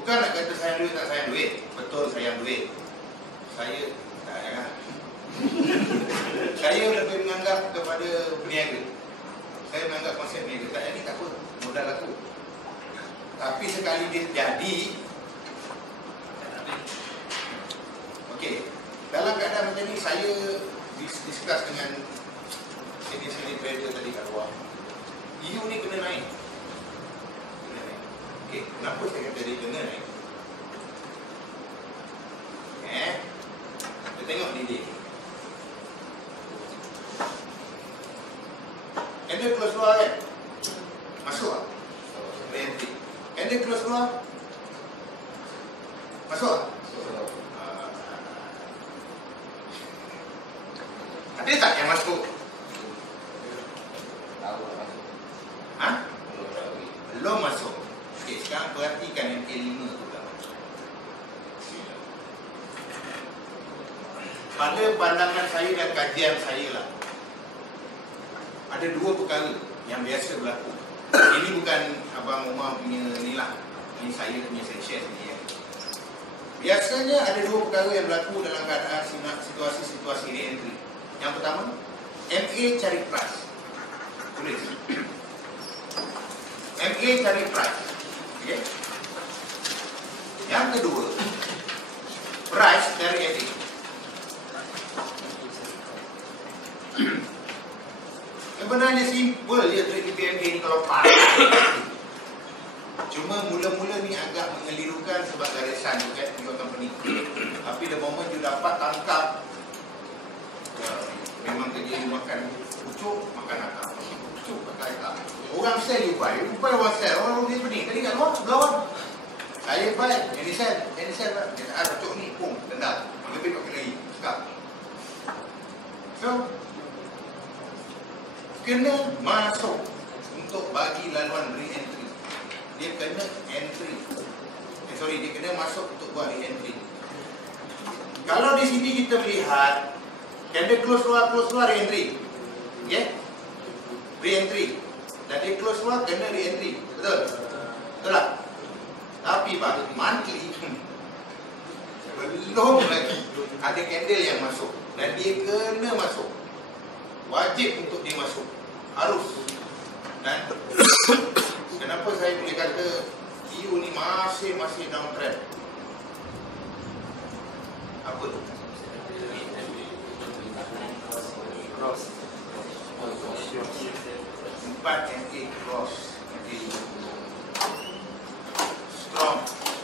Bukan nak kata sayang duit, tak sayang duit. Betul sayang duit. Saya tak jangan. Saya lebih menganggap kepada peniaga. Saya menganggap konsep peniaga. Tak jadi tak apa, modal aku. Tapi sekali dia jadi, okey, dalam keadaan macam ni saya discuss dengan senior trader tadi kat luar. EU ni kena naik. Okey, kenapa saya kata dia kena naik? Kita tengok ni dia. Candle close luar kan? Masuk tak? Entry. Candle close luar? Masuk tak? Ada tak yang masuk? Ha? Belum masuk. Okey, sekarang perhatikan MA5 tu lah. Pada pandangan saya dan kajian saya lah, ada dua perkara yang biasa berlaku. Ini bukan Abang Umar punya ni lah. Ini saya punya share sendiri ya. Biasanya ada dua perkara yang berlaku dalam keadaan situasi re-entry. Yang pertama, MA cari price. Tulis. MA cari price. Okay. Yang kedua, price dari MA. Sebenarnya simple je trade PMA ni kalau parah. Cuma mula-mula ni agak mengelirukan sebab garisan tu kan, juga company. Tapi the moment you dapat tangkap makan pucuk, makan akar. Pucuk, makan akar. Orang sell you buy orang sell. Orang dia pening. Tadi kat luar, berlawan. Saya buy, ini sell. Lah. Dia tak ada pucuk ni, pum, tendang. Lebih pakai lagi, sekap. So, kena masuk untuk bagi laluan re-entry. Dia kena entry. Dia kena masuk untuk buat re-entry. Kalau di sini kita melihat candle close luar re-entry. Okay? Re-entry. Dan dia close luar kena re-entry. Betul? Betul tak? Tapi Pak, monthly belum lagi ada candle yang masuk. Dan dia kena masuk. Wajib untuk dia masuk. Harus. Dan kenapa saya boleh kata EU ni masih downtrend? Apa tu? Cross. 4 MA cross.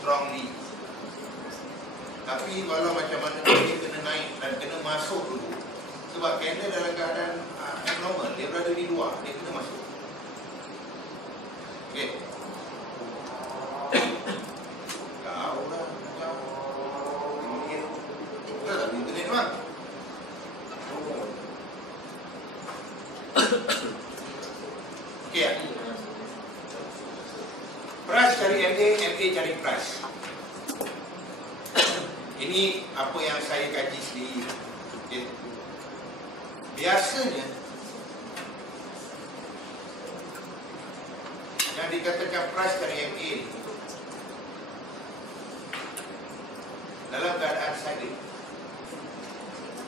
Strongly. Tapi walau macam mana dia kena naik dan kena masuk dulu. Sebab candle dalam keadaan abnormal, dia berada di luar, dia kena masuk. Okey. Kau dah betul tak? Internet bang? Okey ya? Price cari MA cari price. Ini apa yang saya kaji sendiri. Okay. Biasanya yang dikatakan price cari MA dalam keadaan sadik.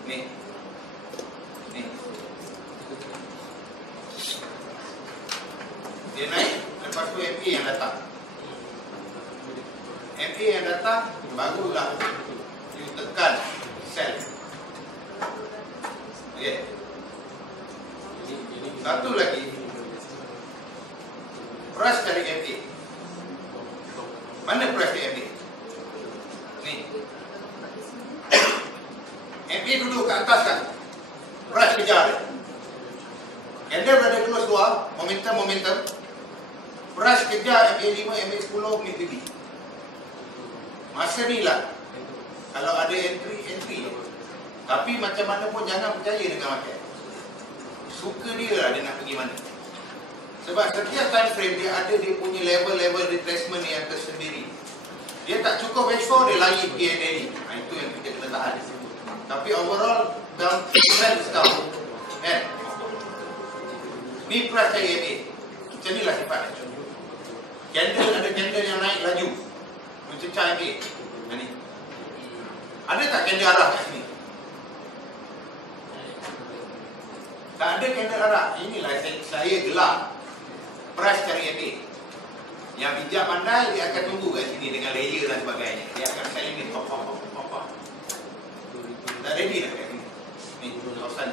Ni. Dia naik, lepas tu MA yang datang. MA yang datang, barulah you tekan sell. Okay. Satu lagi, price dari MA. Mana price dari MA? Ni. MA duduk ke atas kan? Price kejar dia. Candle berada close luar, momentum. Price kejar MA5, MA10 mid-BB. Masa ni lah kalau ada entry. Tapi macam mana pun jangan percaya dengan market. Suka dia lah dia nak pergi mana. Sebab setiap time frame dia ada dia punya level retracement yang tersendiri. Dia tak cukup expo, dia lari pergi NLE. Itu yang kita kena tahan. Tapi overall dalam trend setahun kan. Ni price cari MA. Macam ni lah sifatnya. Ada candle yang naik laju mencecah MA. Ni. Ada tak candle arah kat sini? Tak ada candle arah. Inilah saya gelar price cari MA. Yang bijak pandai dia akan tunggu kat sini dengan layer dan sebagainya. Dia akan selling ni pop. Dah ready dah kat sini. Ni kawasan.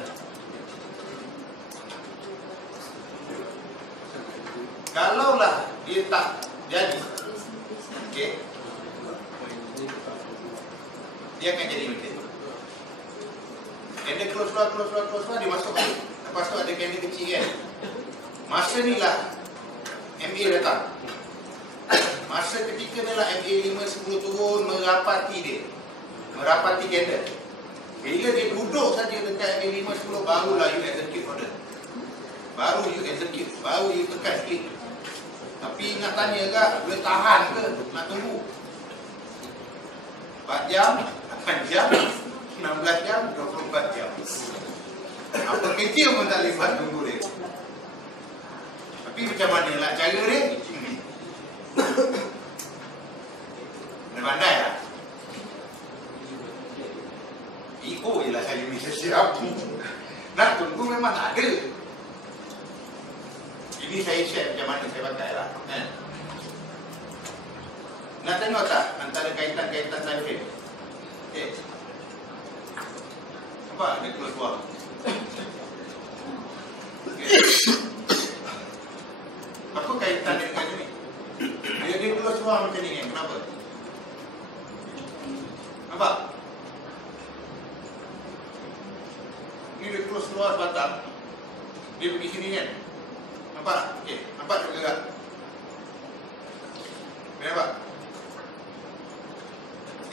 Kalaulah dia tak jadi, okey, dia akan jadi macam ni. Candle close luar, dia masuk balik. Lepas tu ada candle kecil kan. Masa ni lah MA datang. Masa ketika ni lah MA5, 10 turun merapati dia. Merapati candle. Bila dia duduk saja dekat MA5, 10 barulah you execute order. Baru you execute, baru you tekan klik. Tapi nak tanya ke, boleh tahan ke nak tunggu 4 jam, 8 jam, 16 jam, 24 jam. Apa kecil pun tak boleh buat tunggu dia. Tapi macam mana lah cara dia? Kena pandai lah. EO je lah saya bisa siap. Nak tunggu memang tak ada. Ini saya share macam mana saya pakai lah. Nak tengok tak antara kaitan-kaitan time frame? Okay. Nampak dia close luar. Okay. Apa kaitan dia dengan ni? Dia close luar macam ni kan? Kenapa? Nampak? Ni dia close luar batang. Dia pergi sini kan. Nampak tak? Okey, nampak tak gerak? Nampak?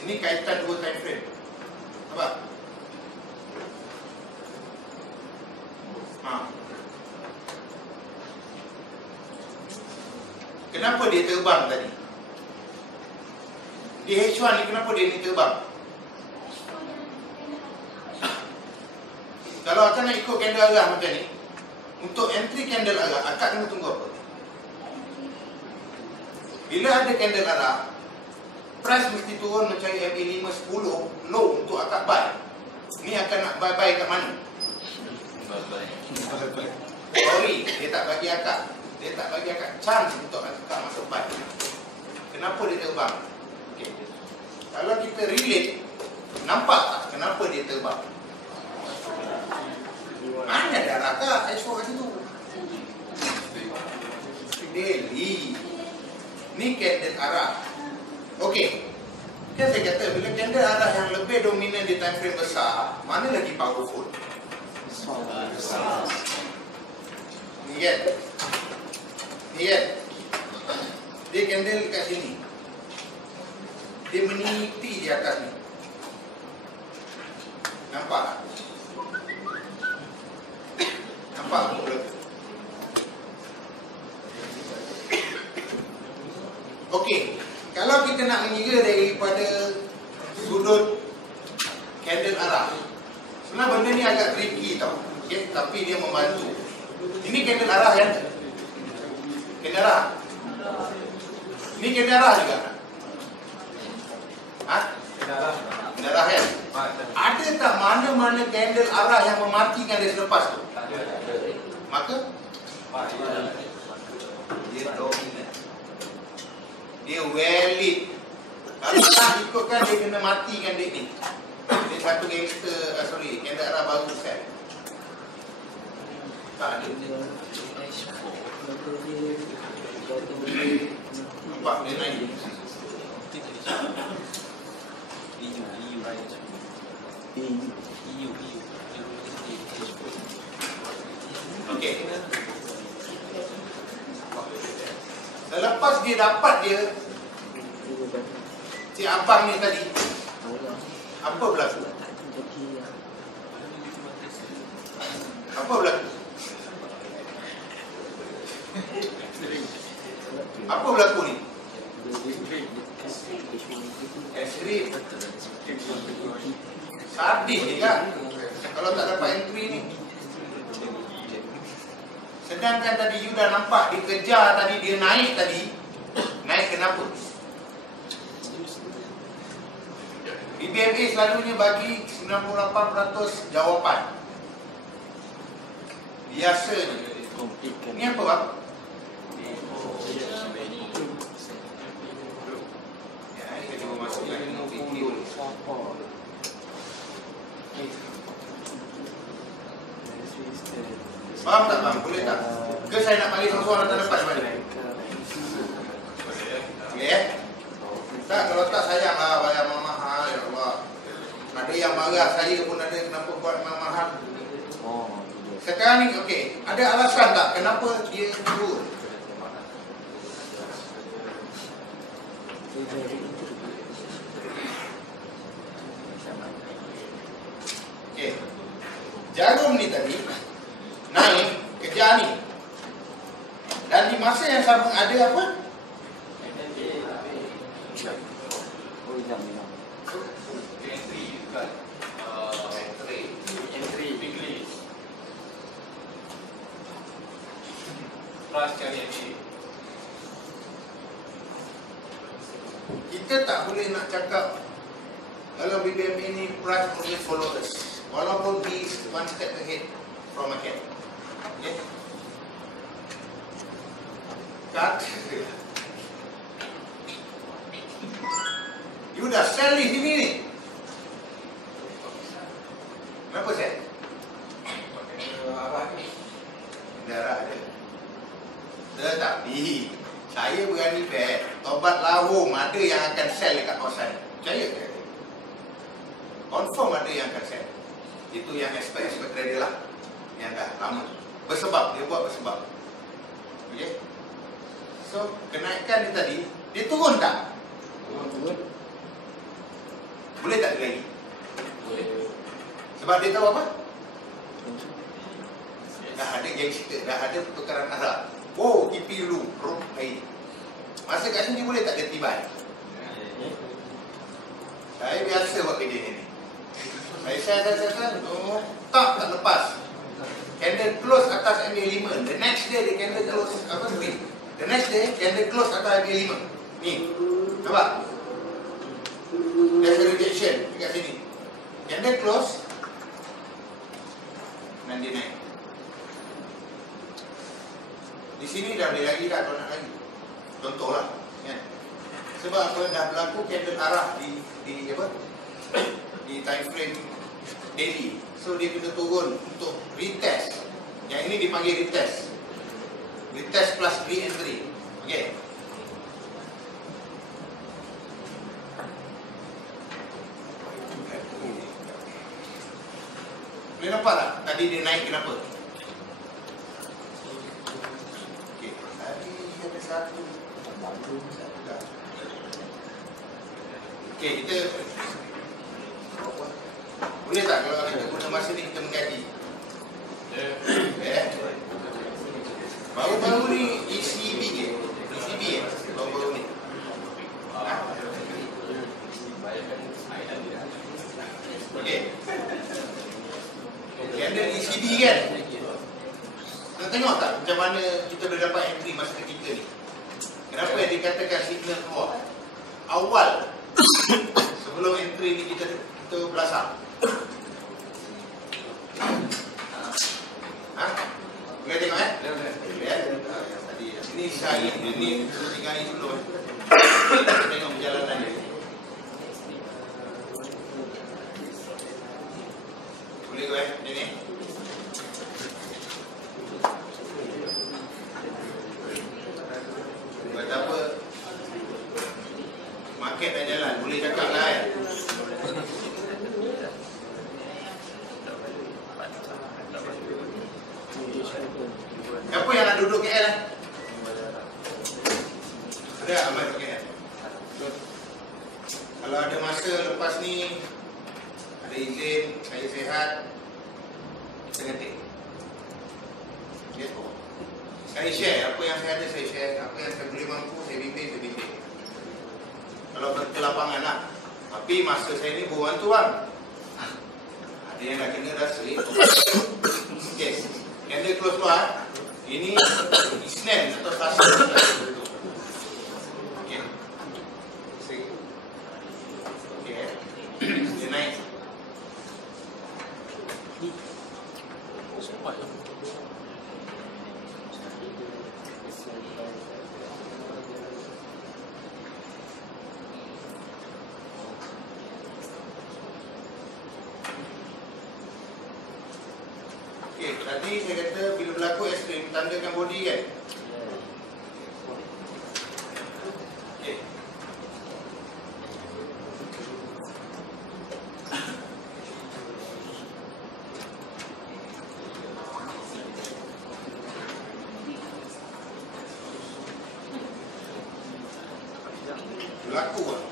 Ini kaitan dua time frame. Nampak? Kenapa dia terbang tadi? Di H1 ni kenapa dia ni terbang? Kalau akak nak ikut candle arah macam ni, untuk entry candle arah, akak kena tunggu apa? Bila ada candle arah, price mesti turun mencari MA5 10 low untuk akak buy. Ni akan nak buy kat mana? Sorry, dia tak bagi akak. Dia tak bagi akak chance untuk akak masuk buy. Kenapa dia terbang? Okay. Kalau kita relate, nampak tak kenapa dia terbang? Mana darah akak H4 kat situ? Daily. Ni candle arah. Okey. Kan saya kata bila candle arah yang lebih dominan di time frame besar, mana lagi powerful? Ni kan? Ni kan? Dia candle kat sini. Dia meniti di atas ni. Nampak tak? Nampak tak? Okey. Kalau kita nak mengira daripada sudut candle arah, sebenarnya benda ni agak tricky tau. Okay? Tapi dia membantu. Ini candle arah kan? Candle arah. Ini candle arah juga. Ha? Candle arah kan? Ada tak mana-mana candle arah yang mematikan dia selepas tu? Maka dia dominan. Dia valid. Kalau nak ikutkan dia kena matikan dia ni. Dia satu gangster, candle arah baru set. Tak ada. Nampak dia naik. Okey. Selepas dia dapat dia, si abang ni tadi, apa berlaku? Apa berlaku? Apa berlaku ni? Ekstrim. Sadis ni kan? Kalau tak dapat entry ni. Sedangkan tadi you dah nampak dikejar tadi, dia naik tadi. Naik kenapa? BBMA selalunya bagi 98% jawapan. Biasanya. Ni apa bang? Ya, ini kita masukkan fikir. Faham tak bang? Boleh tak? Ke saya nak panggil seorang datang depan mana? Okey. Tak, kalau tak sayang lah bayar mahal, ya Allah. Ada yang marah saya pun ada, kenapa buat mahal. Sekarang ni okey, ada alasan tak kenapa dia turun? Okey. Jarum ni tadi naik kejar ni. Dan di masa yang sama ada apa? Kita tak boleh nak cakap kalau BBMA ni price only follow us. Walaupun he is one step ahead from a cap. Okay? Cut. You dah sell di sini ni. Kenapa sell? Darah ada. Tetapi saya berani bet Tobat Lahum ada yang akan sell dekat kawasan. Percaya ke? Confirm ada yang akan sell. Itu yang expert trader lah, yang dah lama. Bersebab, dia buat bersebab. Okay. So, kenaikan dia tadi, dia turun tak? Turun. Boleh tak dia lagi? Boleh. Sebab dia tahu apa? Dah ada gangster, dah ada pertukaran arah. Oh, TP dulu, roh air. Masa kat sini boleh tak dia tibai? Saya biasa buat kerja ni. Saya oh, tak lepas. Candle close atas MA5. The next day dia candle close apa ni? The next day candle close atas MA5. Ni. Nampak? There's a rejection dekat sini. Candle close dan dia naik. Di sini dah boleh lagi tak, nak lagi. Contohlah, kan? Sebab apa, dah berlaku candle arah di apa? Di time frame daily. So dia kena turun untuk retest. Yang ini dipanggil retest. Retest plus re-entry. Okey. Boleh nampak tak? Tadi dia naik kenapa? Okey. Tadi ada satu. Okey, kita boleh tak kalau kita guna masa ni kita mengkaji? Baru-baru ni ECB ke? ECB ke? Baru-baru ni. Okey. Candle ECB kan? Nak tengok tak macam mana kita boleh dapat entry masa ketika ni? Kenapa yang dikatakan signal keluar? Awal sebelum entry ni kita belasah. Boleh tengok boleh tadi ini saya ini 3 hari sebelum tengok perjalanan dia. Boleh ke ni? Buat apa? Market dah jalan, boleh cakap lah kan? Siapa yang nak duduk KL? Ada Ahmad duduk KL? Kalau ada masa lepas ni, ada izin, saya sihat, kita ngetik. Okay. Saya share, apa yang saya ada saya share, apa yang saya boleh mampu saya bimbing. Kalau berkelapangan lah. Tapi masa saya ni buruan tu bang, ada yang dah kena dah sleep. Okay. Candle close luar. Ini Isnin atau Selasa. Okay. Okay. Dia naik. Okey, tadi saya kata bila berlaku ekstrim tandakan body kan? Okey. Berlaku kan?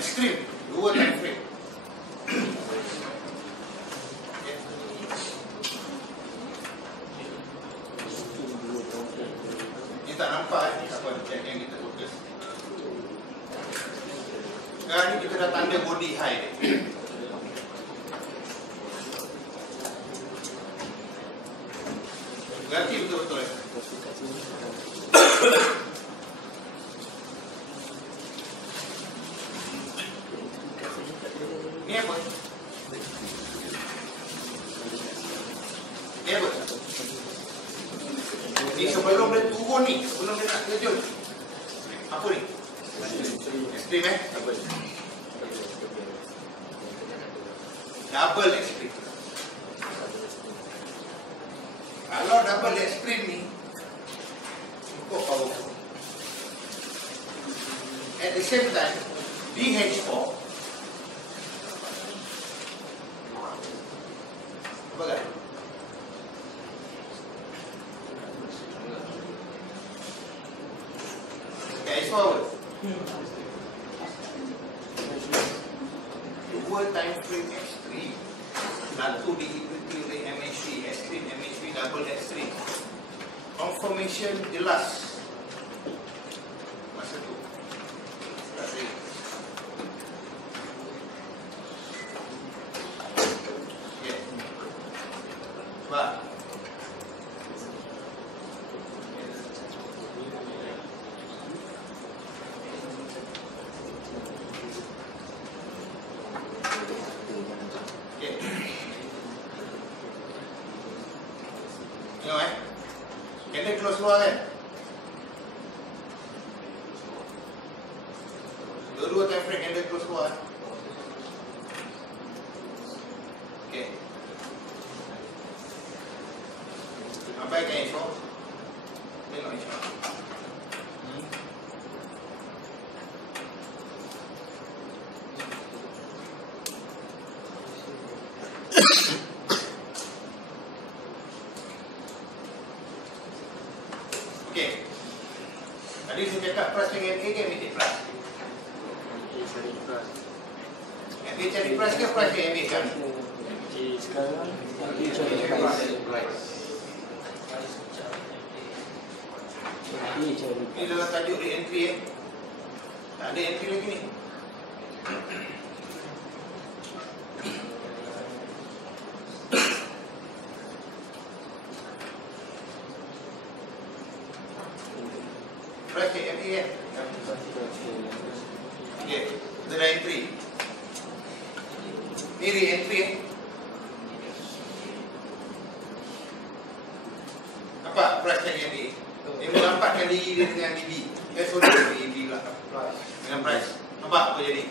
Ekstrim, 2 time frame. Tak nampak apa yang kita fokus. Sekarang ni kita dah tanda body high ni. Berarti betul-betul ni apa? Ni apa? Ni sebelum dia turun ni, sebelum dia nak terjun. Apa ni? Ekstrim Double ekstrim. Kalau double ekstrim ni cukup powerful. At the same time, DH4 forward. Dua time frame extreme. Satu diikuti oleh MHV, extreme MHV, double extreme. Confirmation jelas. Masa tu. Okey. Sebab tengok candle close luar kan. Dua-dua time frame candle close luar. Okey. Abaikan esok. Tengok esok. Okey. Tadi saya cakap price dengan MA ke MA price? MA cari price ke price dengan MA cari? Sekarang MA cari price. Ini dalam tajuk re-entry tak ada entry lagi ni. Price MA kan? Okey, kita dah entry. Ni re-entry apa price yang MA? Dia melampatkan diri dia dengan BB. Sorry, BB pula. Dengan price. Nampak apa jadi?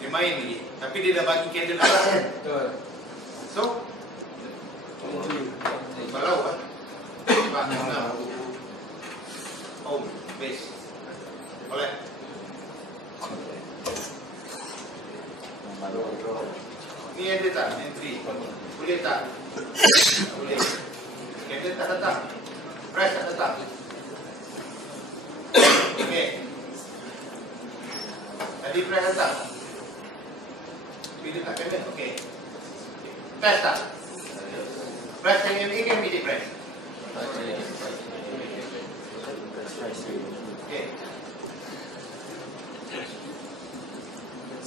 Dia main lagi. Tapi dia dah bagi candle atas kan? Betul. So, balau kan? Sebab nak home, base. Boleh? Ni ada tak entry? Boleh tak? Tak boleh. Candle tak datang. Price tak datang. Okey. Tadi price datang. Bila tak kena, okey. Price tak? Price yang ini kan midi price. Okey.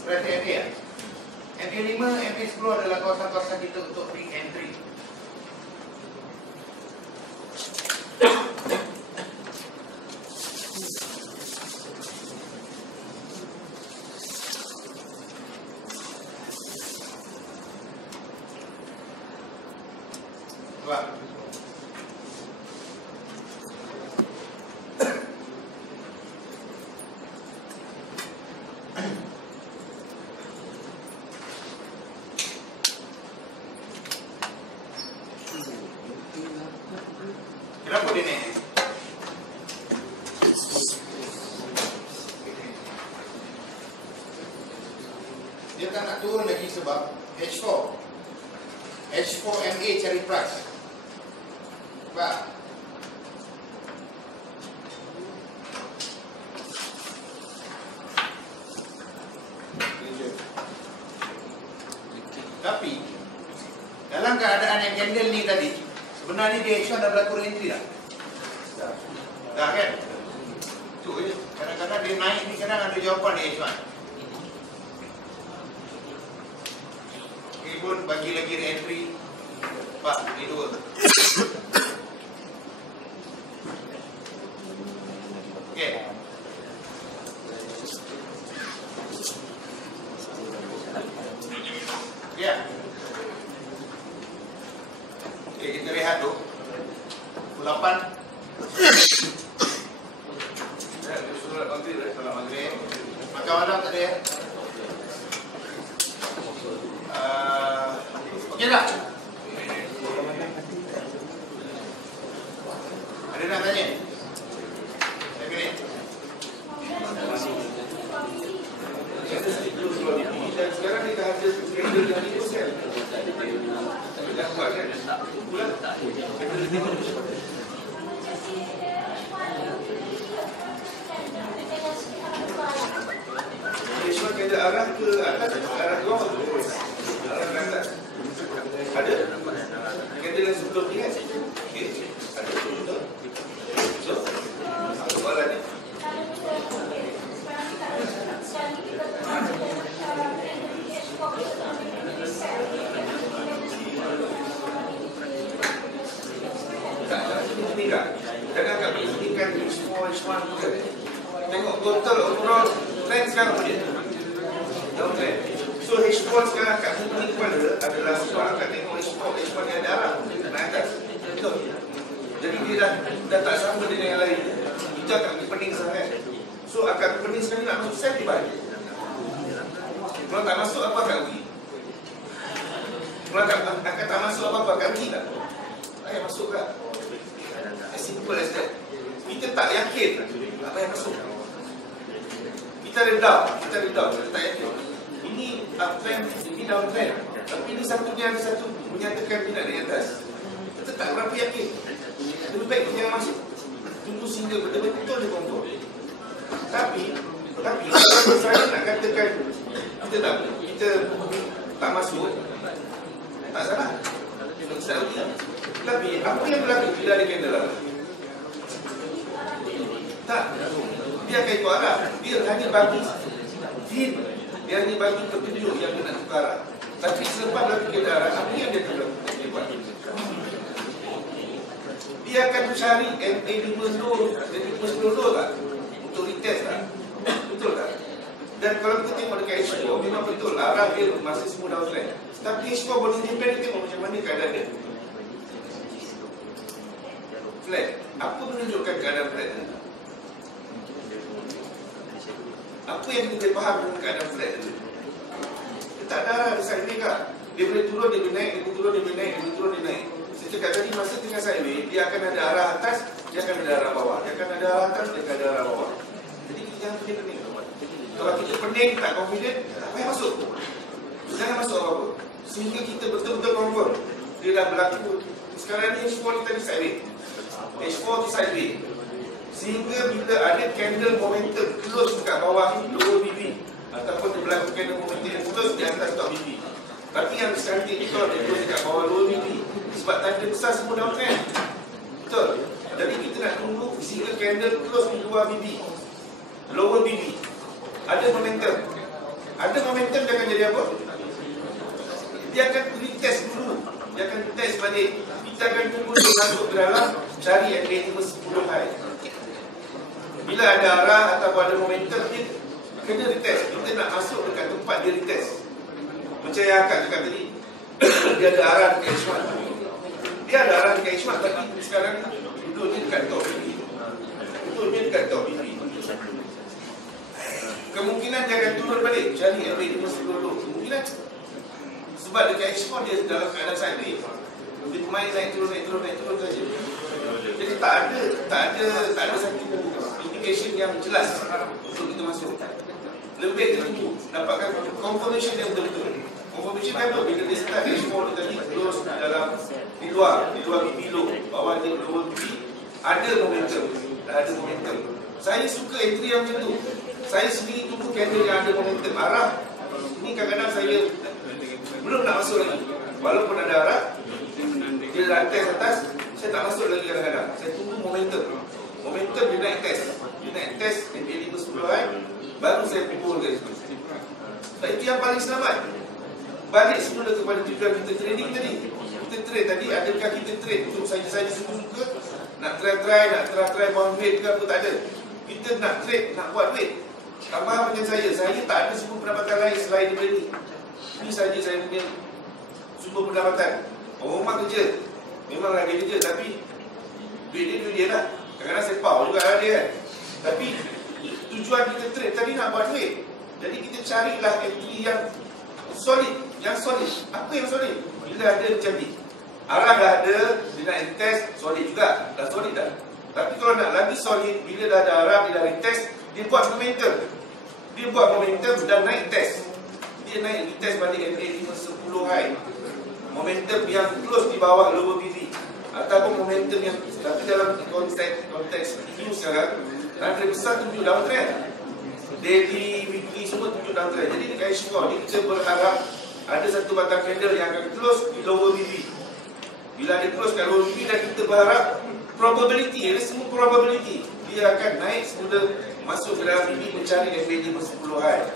Price yang ini ya? MA5, MA10 adalah kawasan-kawasan kita untuk re-entry. Sebab kenapa dia naik? Dia tak nak turun lagi sebab H4MA cari price. Sebab tapi dalam keadaan yang candle ni tadi, sebenarnya dia H1 dah berlaku re-entry dah. Dah kan? Tu je. Kadang-kadang dia naik ni kadang ada jawapan di H1. Ini pun bagi lagi re-entry. Pak, ni dua. Okey. Ya. Okey, kita rehat dulu. Pukul 8. Ya, dia surat maghrib. Salam maghrib. Makan malam tak ada ya? Okey tak? Ada nak tanya? Saya kena. Dan sekarang ni dah ada candle yang itu kan. Tak buat kan? Bulan. Cuma kena arah ke atas, arah ke bawah, arah ke atas. Ada? Candle yang sebelum ni kan? Okey, ada betul. So, apa soalan ni? Jangan kat pentingkan semua juga. Tengok total overall trend sekarang dia. Down trend. So H4 sekarang kat bumi kepala adalah sebab akan tengok H4 dia ada arah naik atas. Betul. Jadi dia dah tak sama dengan yang lain. Kita akan pening sangat. So akan pening sekali nak masuk sel dibalik. Kalau tak masuk apa akan rugi? Kalau akan tak masuk apa akan rugi tak? Ayah masuk tak? As simple as that. Kita tak yakin apa yang masuk. Kita redam, kita tak yakin. Ini uptrend, ini downtrend. Tapi ini satunya ada satu menyatakan minat di atas. Kita tak berapa yakin. Lebih baik kita jangan masuk. Tunggu sehingga betul-betul dia kontrol. Tapi kalau saya nak katakan kita tak masuk, tak salah. Tapi apa yang berlaku bila ada candle lah? Tak. Dia akan ikut arah. Dia hanya bagi hint. Dia hanya bagi petunjuk yang nak tukar arah. Tapi selepas berlaku candle arah, apa yang dia akan buat? Dia akan cari MA50 dan 50 tak? Untuk retest tak? Betul tak? Dan kalau kita tengok dekat H4, memang betul arah dia masih semua downtrend. Tapi H4 boleh depend, tengok macam mana keadaan dia. Flat. Apa menunjukkan keadaan flat ni? Apa yang kita boleh faham dengan keadaan flat tu? Dia tak ada arah, dia sideway kah? Dia boleh turun, dia boleh naik, dia boleh turun, dia boleh naik, dia boleh turun, dia naik. Sejak tadi masa tengah sideway, dia akan ada arah atas, dia akan ada arah bawah. Dia akan ada arah atas, dia akan ada arah bawah. Jadi kita jangan pening-pening. Kalau kita pening, tak confident, tak payah masuk. Jangan masuk apa-apa. Sehingga kita betul-betul confirm dia dah berlaku. Sekarang ni H4 kita di sideway. H4 di sideway. Sehingga bila ada candle momentum close dekat bawah lower BB, ataupun dia berlaku candle momentum yang close di atas top BB. Tapi yang sekarang ni kalau dia close dekat bawah lower BB, sebab tanda besar semua downtrend. Betul. Jadi kita nak tunggu sehingga candle close di luar BB, lower BB. Ada momentum. Ada momentum dia akan jadi apa? Dia akan retest dulu. Dia akan retest balik. Kita akan tunggu dia masuk ke dalam, cari MA50 high. Bila ada arah atau ada momentum, dia kena retest. Kita nak masuk dekat tempat dia retest. Macam yang akak cakap tadi, dia ada arah dekat H1. Dia ada arah dekat H1, tapi sekarang duduknya dekat top BB. Duduknya dekat top BB. Kemungkinan dia akan turun balik, cari MA50 dulu. Kemungkinan. Sebab dekat H4 dia dalam keadaan sideway. Dia main naik turun saja. Jadi tak ada satu indication yang jelas untuk kita masuk. Lebih baik kita tunggu, dapatkan confirmation yang betul-betul. Confirmation kan bila dia start H4 dia tadi close di luar BB low, bawah dia lower BB, ada momentum. Saya suka entry yang macam tu. Saya sendiri tunggu candle yang ada momentum arah. Ini kadang-kadang saya belum nak masuk lagi. Walaupun ada arah, dia dah test atas, saya tak masuk lagi kadang-kadang. Saya tunggu momentum. Momentum dia naik test. Dia naik test MA50 high, baru saya pukul ke situ. Sebab itu yang paling selamat. Balik semula kepada tujuan kita trading tadi. Kita trade tadi, adakah kita trade untuk saja-saja suka-suka? Nak try bond rate ke apa, tak ada. Kita nak trade, nak buat duit. Tambah macam saya tak ada sumber pendapatan lain selain daripada ni. Ini saja saya punya sumber pendapatan. Orang kerja, memanglah dia kerja, tapi duit dia lah. Kadang-kadang saya power juga ada kan. Tapi tujuan kita trade tadi nak buat duit. Jadi kita carilah entry yang solid. Apa yang solid? Bila ada macam ni, arah dah ada, dia nak retest, solid juga. Dah solid dah. Tapi kalau nak lagi solid, bila dah ada arah, dia dah retest, dia buat momentum dan naik test. Dia dia naik retest balik MA510 high, momentum yang close di bawah lower BB ataupun momentum yang tapi dalam konteks view sekarang harga besar tunjuk downtrend, daily, weekly semua tunjuk downtrend. Jadi dekat H4 ni kita berharap ada satu batang candle yang akan close di lower BB. Bila dia close kat lower BB, dan kita berharap probability, ada semua probability dia akan naik semula masuk ke dalam BB mencari MA510 high.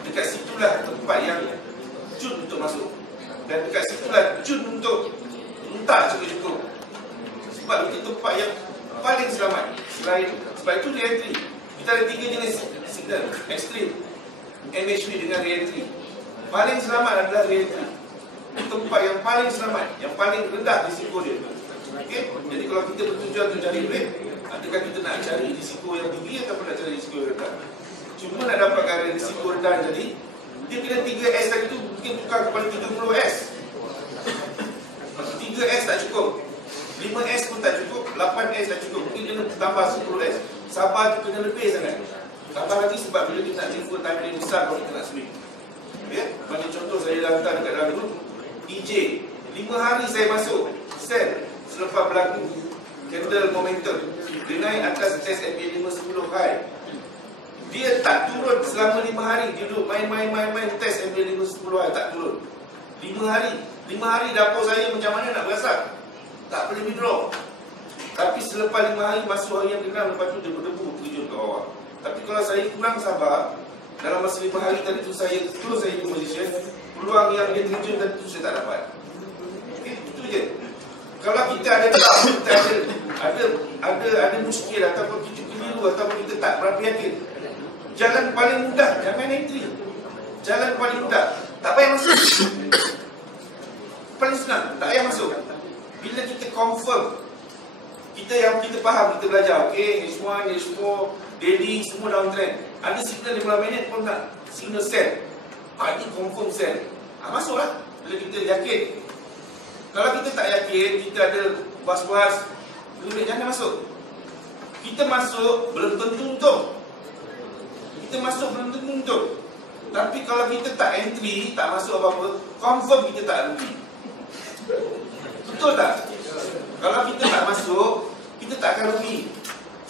Dekat situlah tempat yang Jun untuk masuk, dan dekat situlah Jun untuk entah cukup-cukup. Sebab itu tempat yang paling selamat. Sebab itu re-entry. Kita ada 3 jenis signal ekstrim, MHV dengan re-entry. Paling selamat adalah re-entry. Tempat yang paling selamat, yang paling rendah risiko dia. Okay? Jadi kalau kita bertujuan untuk cari break, adakah kita nak cari risiko yang tinggi ataupun nak cari risiko yang rendah? Cuma nak dapatkan risiko rendah jadi, dia kena 3S lagi tu mungkin tukar kepada 30S. 3S tak cukup, 5S pun tak cukup, 8S tak cukup, mungkin dia nak tambah 10S. Sabar tu kena lebih sangat. Sabar lagi sebab bila kita nak jumpa time frame besar kalau kita nak swing. Ya, bagi contoh saya hantar dekat dalam grup EJ, 5 hari saya masuk sell selepas berlaku candle momentum, dia naik atas test MA510 high. Dia tak turun selama 5 hari. Dia duduk main test MA510 high, tak turun 5 hari. 5 hari dapur saya macam mana nak berasak, tak boleh withdraw. Tapi selepas 5 hari masuk hari yang ke-6, lepas tu dia berdebu terjun ke bawah. Tapi kalau saya kurang sabar, dalam masa 5 hari tadi tu saya close saya position, peluang yang dia terjun tadi tu saya tak dapat. Okay, itu je. Kalau kita ada muskil ataupun kita keliru ataupun kita tak berapa yakin, jalan paling mudah jangan entry. Jalan paling mudah, tak payah masuk. Paling senang, tak payah masuk. Bila kita confirm, kita faham, kita belajar, okay, H1, H4, daily semua downtrend. Ada signal 15 minit pun nak signal sell. Ini confirm sell. Masuklah bila kita yakin. Kalau kita tak yakin, kita ada was-was, lebih jangan masuk. Kita masuk belum tentu untung. Kita masuk belum tentu untung. Tapi kalau kita tak entry, tak masuk apa-apa, confirm kita tak rugi. Betul tak? Kalau kita tak masuk, kita tak akan rugi.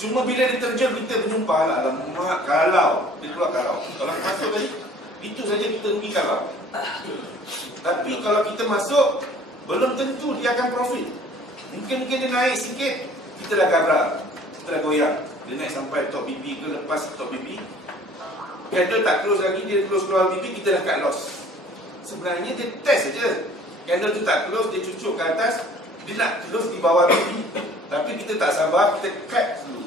Cuma bila dia terjun, kita menyumpah, alamak, kalau dia keluar kalau masuk tadi, itu saja kita rugi kalau. Tapi kalau kita masuk, belum tentu dia akan profit. Mungkin dia naik sikit, kita dah gabrak, kita dah goyang. Dia naik sampai top BB ke, lepas top BB, candle tak close lagi, dia close keluar BB, kita dah cut loss. Sebenarnya dia test saja. Candle tu tak close, dia cucuk ke atas, dia nak close di bawah BB. Tapi kita tak sabar, kita cut dulu.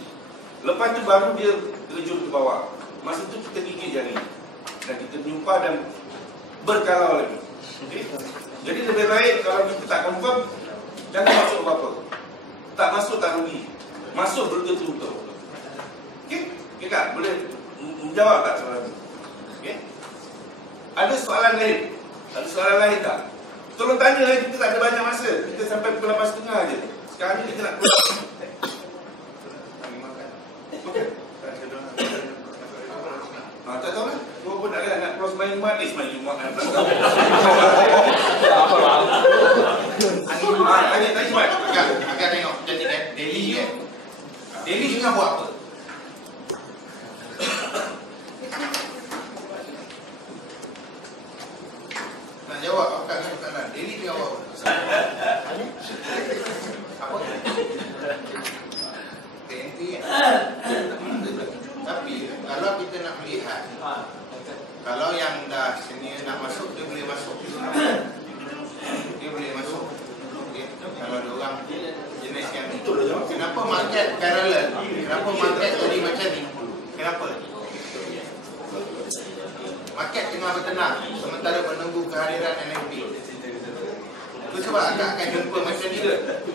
Lepas tu baru dia terjun ke bawah. Masa tu kita gigit jari dan kita menyumpah dan berkalau lagi. Okay? Jadi lebih baik kalau kita tak confirm, jangan masuk apa-apa. Tak masuk tak rugi, masuk belum tentu untung. Okay? Okay tak? Boleh menjawab tak soalan ni? Okay? Ada soalan lain? Ada soalan lain tak? Tolong tanya, kita tak ada banyak masa. Kita sampai pukul 8.30 je. Sekarang ni kita nak keluar. Okay. Tak tahu lah. Kau pun nak cross main Jumat ni, semain Jumat kan. Tadi Jumat agak tengok jadi daily kan. Daily tengah buat apa? Nak jawab apa kan? Daily tengah buat apa? Apa? TNT kan? Tapi kalau kita nak melihat, kalau yang dah senior nak masuk, dia boleh masuk. Dia boleh masuk. Okay. Kalau ada orang jenis yang itu, kenapa market parallel? Kenapa market tadi macam ni? Kenapa? Market tengah bertenang sementara menunggu kehadiran NFP. Itu sebab akan jumpa macam ni.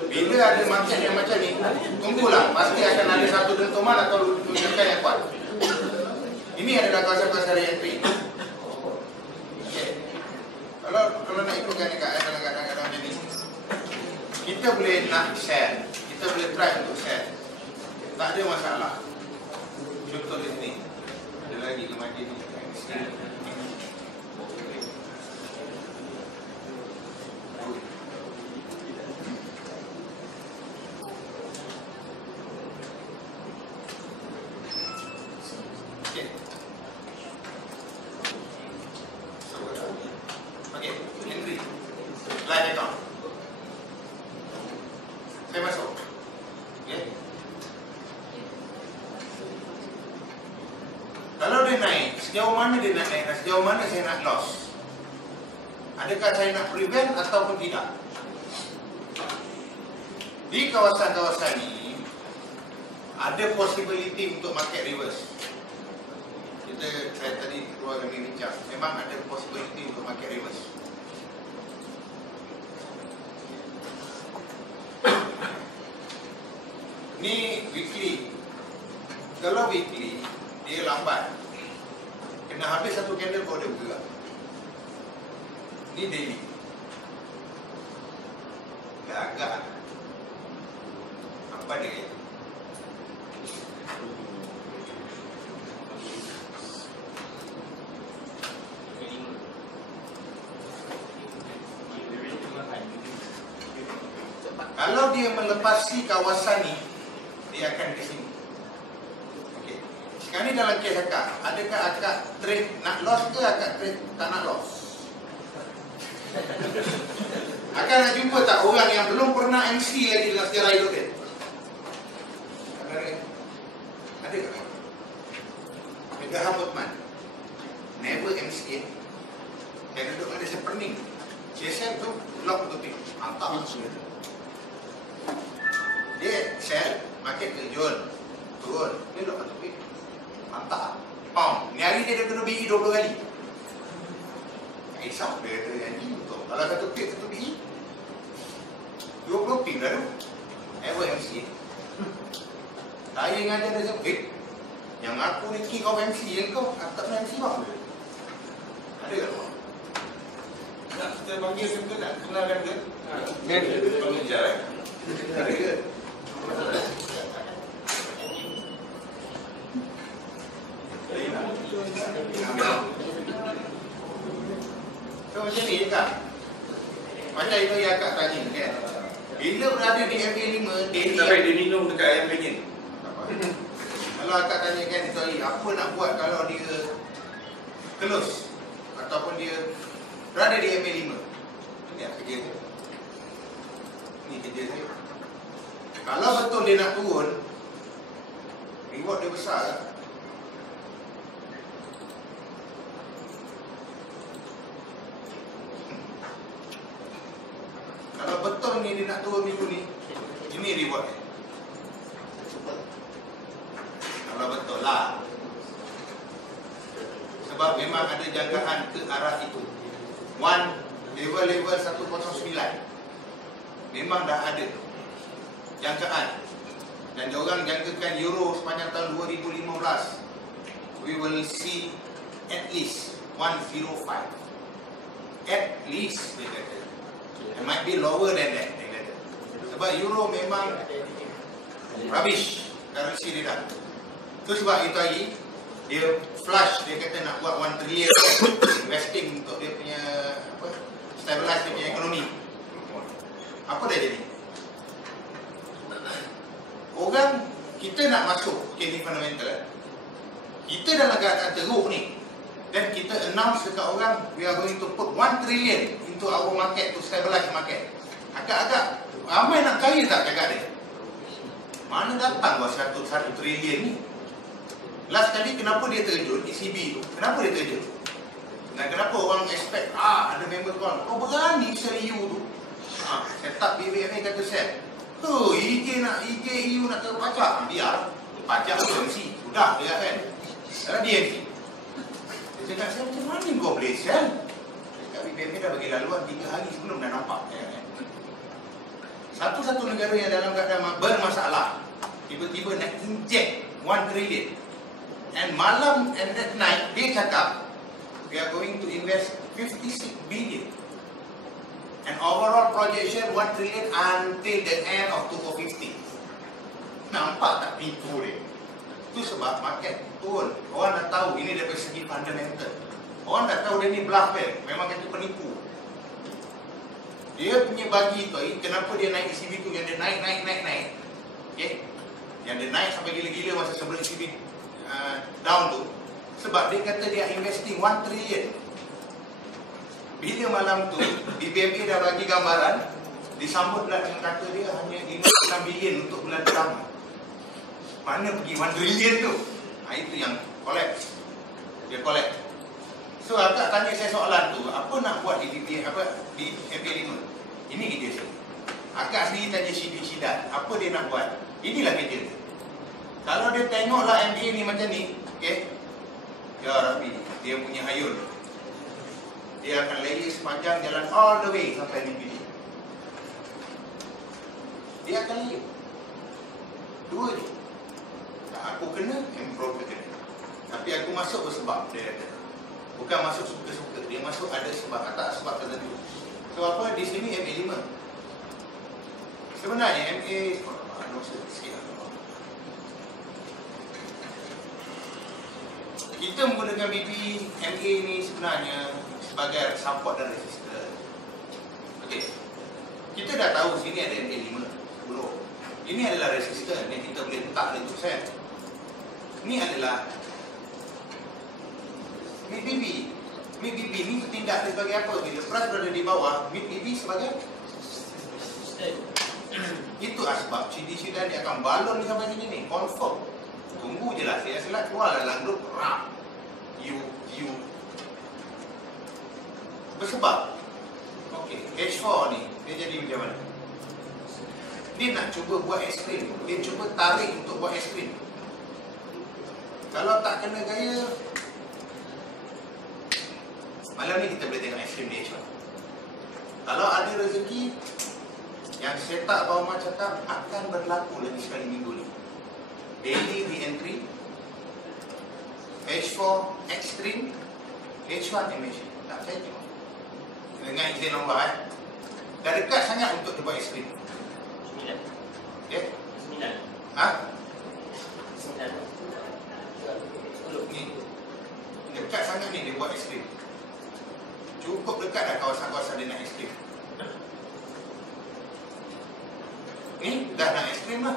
Bila ada market yang macam ni, tunggulah, pasti akan ada satu dentuman atau luncakan yang kuat. Ini adalah kawasan-kawasan entry. Okay. Kalau nak ikutkan dekat kadang-kadang macam ni, kita boleh nak share, kita boleh try untuk share, tak ada masalah. Contoh di sini, ada lagi kematian ni. Okay. Okay, entry. Live account. Saya masuk. Okay. Kalau dia naik, sejauh mana dia nak naik dan sejauh mana saya nak loss? Adakah saya nak prevent ataupun tidak? Di kawasan-kawasan ini ada possibility untuk market reverse. Saya tadi keluar kami bincang, memang ada possibility untuk market reverse. Ni weekly. Kalau weekly dia lambat, kena habis satu candle baru dia bergerak. Ni daily. Agak apa dia? Kalau dia melepasi kawasan ni, dia akan ke sini. Okey. Sekarang ni dalam kes akak, adakah akak trade nak loss ke akak trade tak nak loss? Akak nak jumpa tak orang yang belum pernah MC lagi dalam sejarah hidup dia? Ada tak? Megaham Uthman never MC. Dia duduk ada sepening. CSM tu lock tu pin. Hantar dia sell, market terjun, turun, dia lock tu pin. Hantar pound. Ni hari dia dah kena BI 20 kali. Isap dia ada yang ni betul. Kalau satu pin, satu BI 20 pin dah tu. Ever MC. Saya ingat dia sebut, yang aku ni king of MC, yang kau tak pernah MC bang. Ada tak bang? Nak kita panggil ke tak? Kenalkan ke? Pengejar ada ke? So macam ni kak. Macam itu yang kak tanya kan. Bila berada di MA5, daily Sampai dia minum dekat ayam penyet. kalau akak tanya kan, sorry, apa nak buat kalau dia close ataupun dia berada di MA5? Ini kerja saya. Ini kerja saya. Kalau betul dia nak turun, reward dia besar kan? Kalau betul ni dia nak turun minggu ni, ini reward dia. Kalau betul lah. Sebab memang ada jangkaan ke arah itu. Level 109 memang dah ada jangkaan. Dan diorang jangkakan euro sepanjang tahun 2015 we will see at least 105. At least dia kata. It might be lower than that dia kata. Sebab euro memang rubbish currency dia dah. Itu sebab itu lagi dia flush, dia kata nak buat 1 trillion investing untuk dia punya apa, stabilize dia punya ekonomi. Apa dah jadi? Orang kita nak masuk ni fundamental. Kita dalam keadaan teruk ni dan kita announce dekat orang we are going to put 1 trillion into our market to stabilize market. Agak-agak ramai nak cari tak cakap dia? Mana datang buat 1 trillion ni? Last kali kenapa dia terjun ECB tu? Kenapa dia terjun? Dan kenapa orang expect ada member tuan, kau berani sell EU tu? Set up BBMA kata sell. IG EU nak terpacak. Biar pajak DMC. Sudah dia kan. Sekarang DMC. Dia cakap saya macam mana kau boleh sell? Dekat BBMA dah bagi laluan 3 hari sebelum dah nampak. Satu-satu negara yang dalam keadaan bermasalah tiba-tiba nak inject 1 trillion. And malam and that night dia cakap we are going to invest 56 billion. And overall projection 1 trillion until the end of 2050. Nampak tak pintu dia? Itu sebab market turun. Orang dah tahu ini dari segi fundamental. Orang dah tahu dia ni bluff dia. Memang itu penipu. Dia punya bagi tu, kenapa dia naik ECB tu, yang dia naik. Okay? Yang dia naik sampai gila-gila masa sebelum ECB down tu. Sebab dia kata dia investing 1 trillion. Bila malam tu BBMA dah bagi gambaran, disambut pula dengan kata dia hanya 56 bilion untuk bulan pertama. Mana pergi 1 trillion tu? Itu yang collapse. Dia collapse. So akak tanya saya soalan tu, apa nak buat di MPA 5? Ini kerja saya. Akak sendiri tanya Syidat, apa dia nak buat? Inilah kerja dia. Kalau dia tengoklah MPA ni macam ni, okay? Ya Rabbi, dia punya hayul. Dia akan layer sepanjang jalan all the way sampai MPA. Dia akan layer. Dua je. Aku kena, Emperor kena. Tapi aku masuk bersebab, dia kata. Bukan masuk suka-suka, dia masuk ada sebab, tak sebab tertentu. So apa, di sini MA 5. Sebenarnya MA, kita menggunakan BP MA ni sebenarnya sebagai support dan resistor. Okey. Kita dah tahu sini ada MA 5, 10. Ini adalah resistor yang kita boleh letak di set. Ini adalah mid BB. Mid BB ni bertindak sebagai apa? Bila price berada di bawah, mid BB sebagai itu sebab CD-CD dia akan balon sampai sini ni, confirm. Tunggu je lah, saya selak keluar dalam grup rap. You bersebab. Okey, H4 ni dia jadi macam mana? Dia nak cuba buat ekstrim. Dia cuba tarik untuk buat ekstrim. Kalau tak kena gaya, malam ni kita boleh tengok ekstrim dia H1. Kalau ada rezeki, yang saya tak bawa macam cakap akan berlaku lagi sekali minggu ni. Daily re-entry, H4 extreme, H1 MH. Tak saya tengok. Dengan izin nombor dah dekat sangat untuk dia buat ekstrim. 9. Okay? 9. Ha? 9. Ni dekat sangat ni dia buat ekstrim. Cukup dekat dah kawasan-kawasan dia nak ekstrim. Ni dah nak ekstrim lah.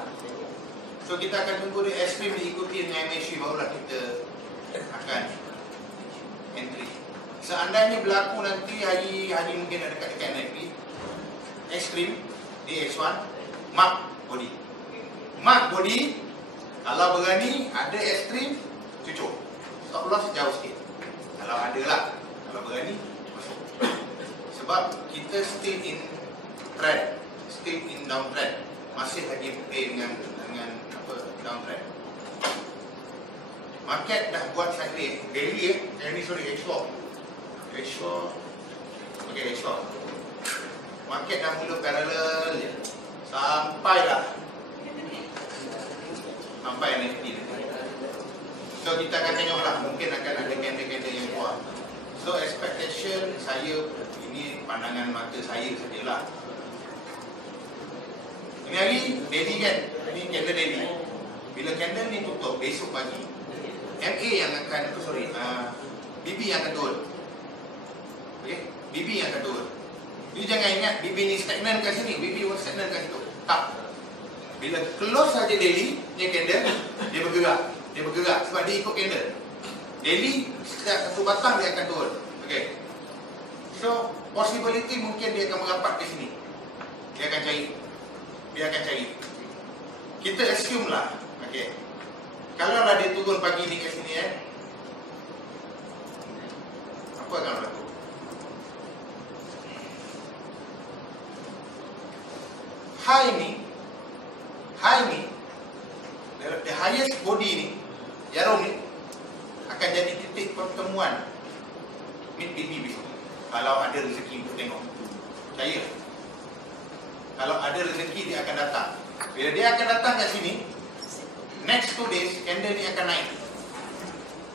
So kita akan tunggu dia ekstrim diikuti dengan MHC, barulah kita akan entry. Seandainya berlaku nanti hari mungkin ada dekat-dekat NIP ekstrim di H1, mark body. Mark body, kalau berani ada ekstrim, cucuk. Stop loss jauh sikit. Kalau ada lah, kalau berani masuk. Sebab kita still in trend, still in downtrend, masih lagi play dengan apa, downtrend. Market dah buat sideways daily sorry H4. Okay, H4. Market dah mula parallel je. Sampai NFT ni. So kita akan tengoklah, mungkin akan ada candle-candle yang kuat. So expectation saya, ini pandangan mata saya sajalah. Ini hari daily kan, ini candle daily. Bila candle ni tutup besok pagi, MA yang akan, BB yang akan turun. Okay, BB yang akan turun. You jangan ingat BB ni stagnan kat sini, BB pun stagnan kat situ. Tak. Bila close saja daily, ni candle, dia bergerak sebab dia ikut candle. Daily, setiap satu batang dia akan turun. Okay. So, possibility mungkin dia akan merapat di sini. Dia akan cari. Kita assume lah. Okay. Kalau lah dia turun pagi ni kat sini apa akan berlaku? High ni, the highest body ni, jarum ni akan jadi titik pertemuan mid BB besok. Kalau ada rezeki untuk tengok, percaya. Kalau ada rezeki dia akan datang. Bila dia akan datang kat sini, next 2 days candle ni akan naik.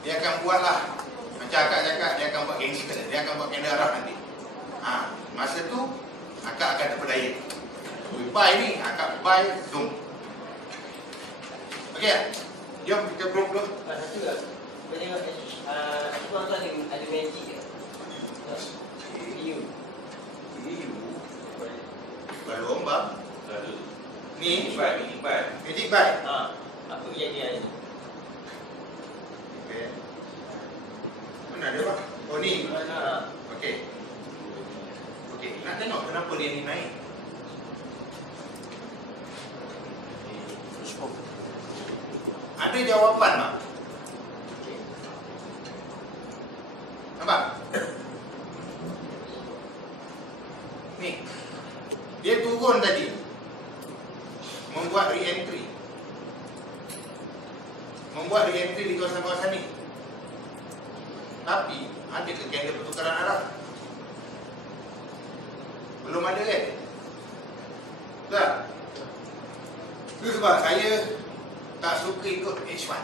Dia akan buatlah macam akak cakap, dia akan buat gangster, dia akan buat candle Arab nanti. Masa tu akak akan terpedaya. Buy ni, akak buy, zoom. Okey, jom kita bro. Satu lah. Kau tengok satu orang tu ada magic ke? EU. Belum bang. Ni Magic buy. magic buy. Apa kejadian ni? Okay. Mana ada bang? Oh ni. Mana? Okey. Okey, nak tengok kenapa dia ni naik. Ada jawapan mak? Nampak? Ni. Dia turun tadi. Membuat re-entry. Membuat re-entry di kawasan-kawasan ni. Tapi ada ke candle pertukaran arah? Belum ada kan? Tak? Itu sebab saya tak suka ikut H1.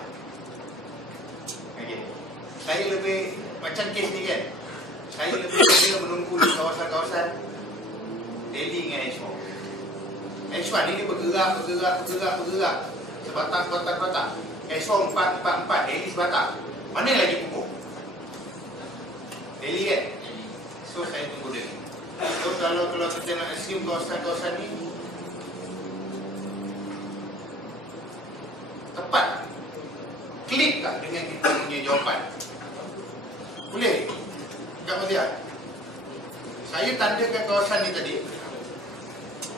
Okay. Saya lebih macam kes ni kan. Saya lebih suka menunggu di kawasan-kawasan daily dengan H4. H1 ni dia bergerak. Sebatang. H4 4 daily sebatang. Mana yang lagi pupuk? Daily kan? So saya tunggu daily. So kalau kita nak assume kawasan-kawasan ni tepat, klik tak dengan kita punya jawapan? Boleh? Tak boleh? Saya tandakan kawasan ni tadi,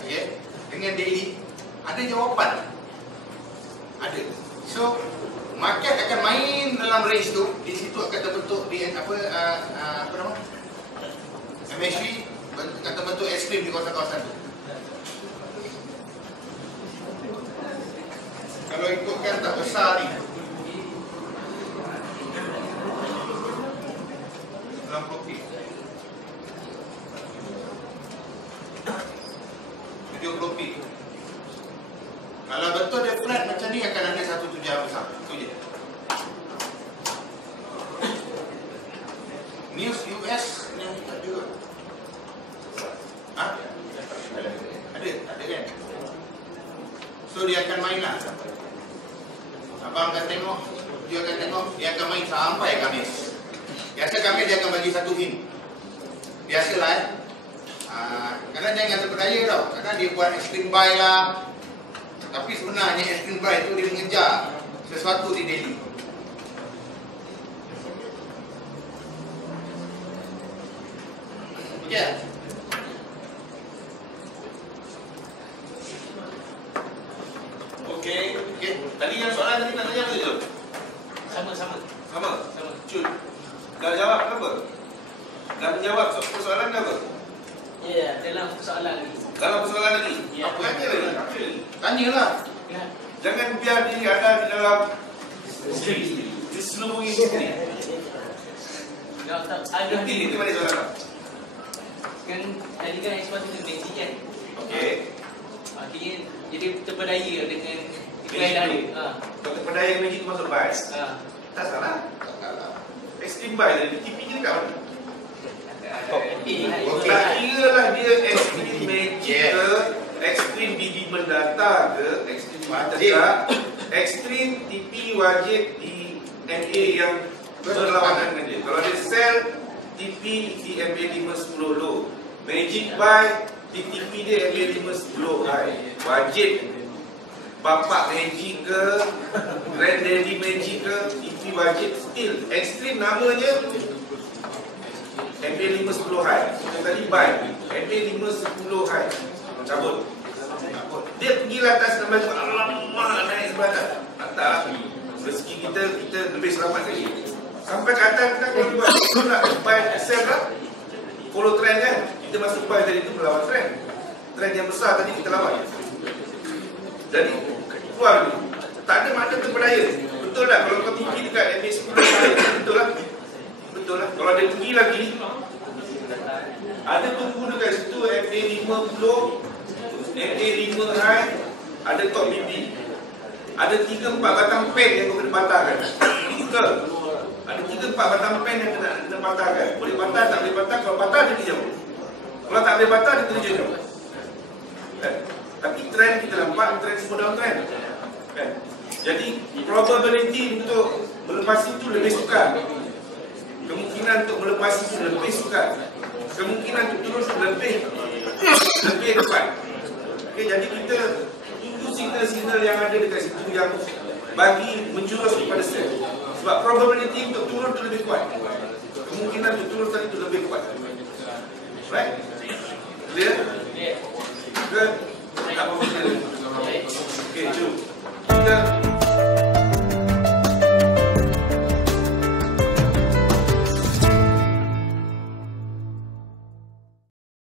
okay, dengan daily, ada jawapan. Ada. So market akan main dalam range tu. Di situ akan terbentuk di apa nama? MACD akan terbentuk ekstrim di kawasan-kawasan tu. Kalau ikutkan tak besar ni, dalam profit 70 pip. Kalau betul dia flat macam ni, akan ada satu tujuan besar. Itu je. News US ni ada. Ha? Ada kan? So dia akan main lah. Abang akan tengok, dia akan tengok, dia akan main sampai Khamis. Biasa Khamis dia akan bagi satu hint. Biasalah kadang jangan terpedaya tau. Kadang dia buat extreme buy lah. Tapi sebenarnya extreme buy tu dia mengejar sesuatu di daily. Okey. Okey. Tadi yang soalan tadi nak tanya apa je? Sama. Cun. Dah jawab ke apa? Dah menjawab persoalan ke apa? Ya, dalam persoalan ni. Dalam persoalan lagi? Ya. Apa yang lagi? Tanyalah. Ya. Jangan biar diri anda di dalam diselubungi sendiri. Ada Nanti itu mana soalan? kan tadi kan ekspor tu magic kan. Okey. Artinya jadi terpedaya dengan iklan ada. Kalau terpedaya magic masuk buy. Tak salah. Extreme buy dari TP je dekat mana? Tak kira lah dia extreme magic ke, extreme BD mendata ke, extreme mendata, extreme TP wajib di MA yang berlawanan dengan dia. Kalau dia sell TP di MA 510 low, magic buy di TP dia MA 510 high, wajib. Bapak Magic ke, Granddaddy Magic ke, TP wajib still. Extreme namanya MA 510 high. Kita tadi buy MA 510 high, cabut. Dia pergi lah atas nama tu, alamak naik sebelah atas. Rezeki kita lebih selamat lagi. Sampai ke atas kita kalau buat, kita nak buy sell lah, follow trend kan. Kita masuk buy tadi tu melawan trend. Trend yang besar tadi kita lawan. Jadi keluar dulu. Tak ada makna terpedaya. Betul tak kalau kau tinggi dekat MA 10 betul lah. Betul lah. Kalau dia tinggi lagi, ada tunggu dekat situ MA 50, MA 5 high, ada top BB. Ada 3-4 batang pen yang kau kena patahkan. Betul. Ada 3-4 batang pen yang kena patahkan. Boleh patah, tak boleh patah. Kalau patah dia terjauh. Kalau tak boleh patah dia terjauh. Tapi trend kita nampak, trend semua down trend kan? Jadi probability untuk melepas itu lebih sukar. Kemungkinan untuk melepas itu lebih sukar. Kemungkinan untuk terus lebih depan. Okay, jadi kita tunggu signal-signal yang ada dekat situ yang bagi menjurus kepada sell. Sebab probability untuk turun tu lebih kuat. Kemungkinan untuk turun tadi tu lebih kuat. Right? Clear? Good? Tak apa-apa. Okay, jom. Kita